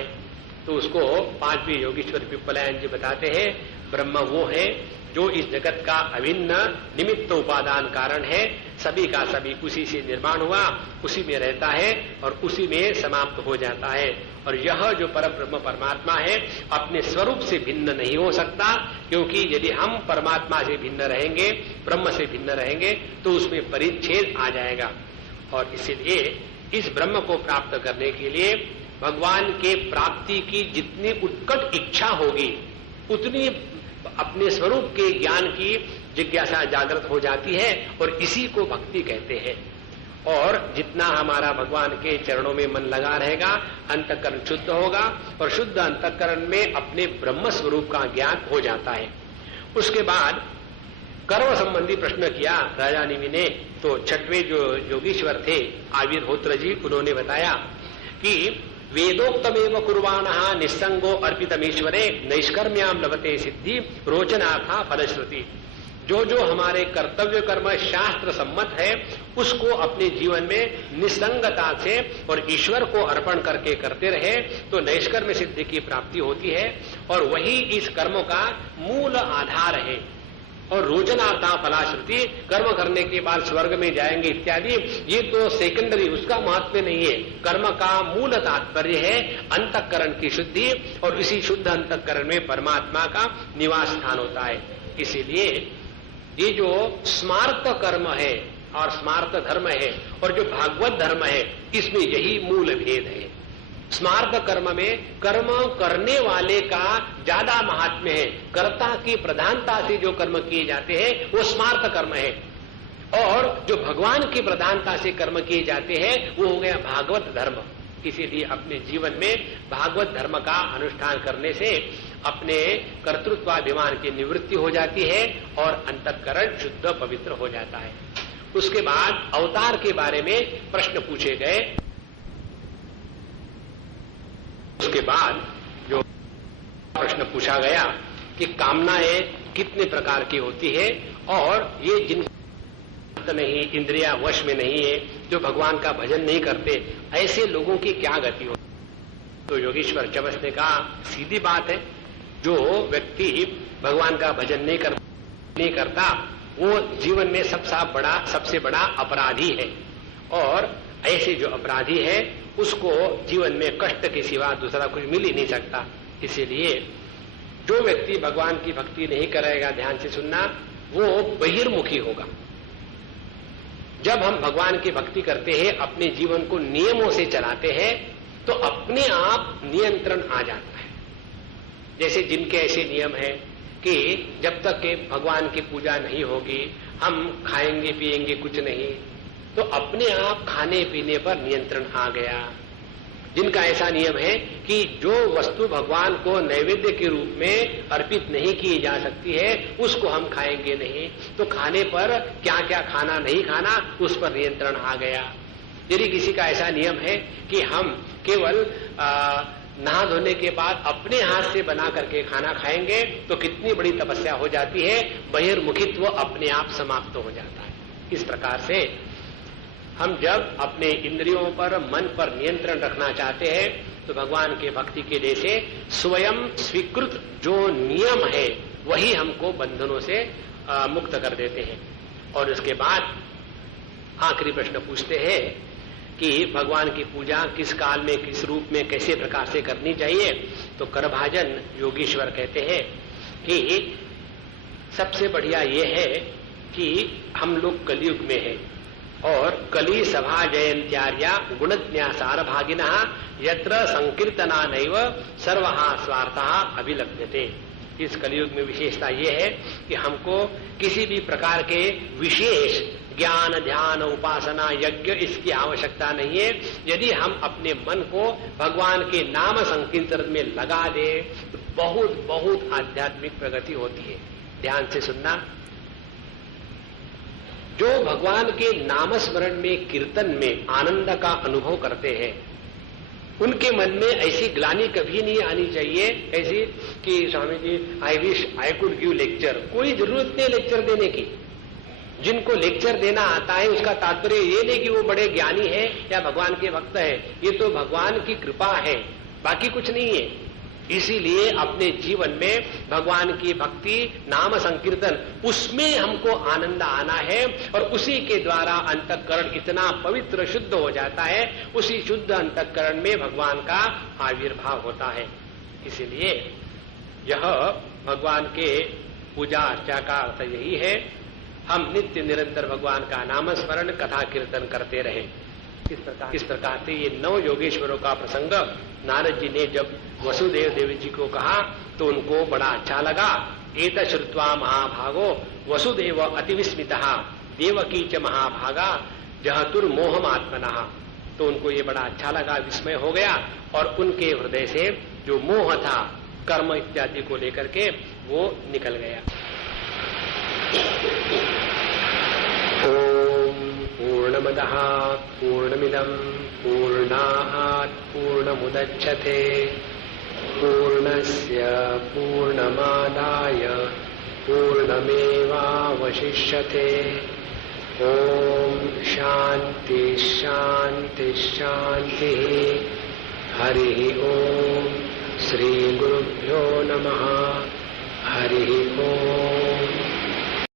तो उसको पांचवें योगेश्वर पिप्पलायन जी बताते हैं, ब्रह्म वो है जो इस जगत का अभिन्न निमित्त उपादान कारण है, सभी का सभी उसी से निर्माण हुआ, उसी में रहता है और उसी में समाप्त हो जाता है। और यह जो परब्रह्म परमात्मा है अपने स्वरूप से भिन्न नहीं हो सकता, क्योंकि यदि हम परमात्मा से भिन्न रहेंगे, ब्रह्म से भिन्न रहेंगे, तो उसमें परिच्छेद आ जाएगा। और इसलिए इस ब्रह्म को प्राप्त करने के लिए भगवान के प्राप्ति की जितनी उत्कट इच्छा होगी उतनी अपने स्वरूप के ज्ञान की जिज्ञासा जागृत हो जाती है, और इसी को भक्ति कहते हैं। और जितना हमारा भगवान के चरणों में मन लगा रहेगा, अंतःकरण शुद्ध होगा और शुद्ध अंतःकरण में अपने ब्रह्म स्वरूप का ज्ञान हो जाता है। उसके बाद कर्म संबंधी प्रश्न किया राजा निमि ने। तो छठवें जो योगीश्वर थे आविर्होत्र जी, उन्होंने बताया कि वेदोक्तमेव कुर्वाणः निस्संगो अर्पितमीश्वरे नैष्कर्म्याम लभते सिद्धि रोचनाथा फलश्रुति। जो जो हमारे कर्तव्य कर्म शास्त्र सम्मत है उसको अपने जीवन में निसंगता से और ईश्वर को अर्पण करके करते रहे तो नैष्कर्म्य सिद्धि की प्राप्ति होती है, और वही इस कर्म का मूल आधार है। और रोचनार्था फलाश्रुति, कर्म करने के बाद स्वर्ग में जाएंगे इत्यादि, ये तो सेकेंडरी, उसका महत्व नहीं है। कर्म का मूल तात्पर्य है अंतःकरण की शुद्धि, और इसी शुद्ध अंतःकरण में परमात्मा का निवास स्थान होता है। इसीलिए ये जो स्मार्त कर्म है और स्मार्त धर्म है और जो भागवत धर्म है, इसमें यही मूल भेद है। स्मार्त कर्म में कर्म करने वाले का ज्यादा महात्म्य है, कर्ता की प्रधानता से जो कर्म किए जाते हैं वो स्मार्त कर्म है, और जो भगवान की प्रधानता से कर्म किए जाते हैं वो हो गया भागवत धर्म। इसीलिए अपने जीवन में भागवत धर्म का अनुष्ठान करने से अपने कर्तृत्वाभिमान की निवृत्ति हो जाती है और अंतःकरण शुद्ध पवित्र हो जाता है। उसके बाद अवतार के बारे में प्रश्न पूछे गए। उसके बाद जो प्रश्न पूछा गया कि कामनाएं कितने प्रकार की होती है, और ये जिन नहीं, इंद्रिया वश में नहीं है, जो भगवान का भजन नहीं करते, ऐसे लोगों की क्या गति हो? तो योगेश्वर चबस ने कहा सीधी बात है, जो व्यक्ति भगवान का भजन नहीं करता वो जीवन में सबसे बड़ा अपराधी है, और ऐसे जो अपराधी है उसको जीवन में कष्ट के सिवा दूसरा कुछ मिल ही नहीं सकता। इसीलिए जो व्यक्ति भगवान की भक्ति नहीं करेगा, ध्यान से सुनना, वो बहिर्मुखी होगा। जब हम भगवान की भक्ति करते हैं, अपने जीवन को नियमों से चलाते हैं, तो अपने आप नियंत्रण आ जाता है। जैसे जिनके ऐसे नियम है कि जब तक के भगवान की पूजा नहीं होगी हम खाएंगे पिएंगे कुछ नहीं, तो अपने आप खाने पीने पर नियंत्रण आ गया। जिनका ऐसा नियम है कि जो वस्तु भगवान को नैवेद्य के रूप में अर्पित नहीं की जा सकती है उसको हम खाएंगे नहीं, तो खाने पर क्या क्या खाना नहीं खाना उस पर नियंत्रण आ गया। यदि किसी का ऐसा नियम है कि हम केवल नहा धोने के बाद अपने हाथ से बना करके खाना खाएंगे, तो कितनी बड़ी तपस्या हो जाती है, बहिर्मुखित्व अपने आप समाप्त हो जाता है। इस प्रकार से हम जब अपने इंद्रियों पर मन पर नियंत्रण रखना चाहते हैं तो भगवान के भक्ति के जैसे स्वयं स्वीकृत जो नियम है वही हमको बंधनों से मुक्त कर देते हैं। और उसके बाद आखिरी प्रश्न पूछते हैं कि भगवान की पूजा किस काल में किस रूप में कैसे प्रकार से करनी चाहिए। तो करभाजन योगीश्वर कहते हैं कि सबसे बढ़िया ये है कि हम लोग कलयुग में हैं और कली सभा जयंत्यार्या गुणज्ञासार भागिना यत्र संकीर्तना नैव सर्वहा स्वार्थः अभिलप्यते। इस कलयुग में विशेषता यह है कि हमको किसी भी प्रकार के विशेष ज्ञान ध्यान उपासना यज्ञ इसकी आवश्यकता नहीं है। यदि हम अपने मन को भगवान के नाम संकीर्तन में लगा दें तो बहुत बहुत आध्यात्मिक प्रगति होती है। ध्यान से सुनना, जो भगवान के नाम स्मरण में कीर्तन में आनंद का अनुभव करते हैं उनके मन में ऐसी ग्लानि कभी नहीं आनी चाहिए ऐसी कि Swami ji I wish I could give lecture. कोई जरूरत नहीं लेक्चर देने की। जिनको लेक्चर देना आता है उसका तात्पर्य ये नहीं कि वो बड़े ज्ञानी है या भगवान के भक्त है, ये तो भगवान की कृपा है, बाकी कुछ नहीं है। इसीलिए अपने जीवन में भगवान की भक्ति नाम संकीर्तन उसमें हमको आनंद आना है और उसी के द्वारा अंतःकरण इतना पवित्र शुद्ध हो जाता है, उसी शुद्ध अंतःकरण में भगवान का आविर्भाव होता है। इसीलिए यह भगवान के पूजा अर्चा का अर्थ यही है, हम नित्य निरंतर भगवान का नाम स्मरण कथा कीर्तन करते रहे। इस प्रकार से ये 9 योगेश्वरों का प्रसंग नारद जी ने जब वसुदेव देवी जी को कहा तो उनको बड़ा अच्छा लगा। एत श्रुत्वा महाभागो वसुदेव अतिविस्मितः देवकी च महाभागा जहतुर्मोहमात्मनः। तो उनको ये बड़ा अच्छा लगा, विस्मय हो गया और उनके हृदय से जो मोह था कर्म इत्यादि को लेकर के वो निकल गया। पूर्णमदः पूर्णमिदं पूर्णात् पूर्णमुदच्यते पूर्णस्य पूर्णमादाय पूर्णमेवावशिष्यते। ओम शांति शांति शांति। हरि ओम। श्री गुरुभ्यो नमः। हरि ओम।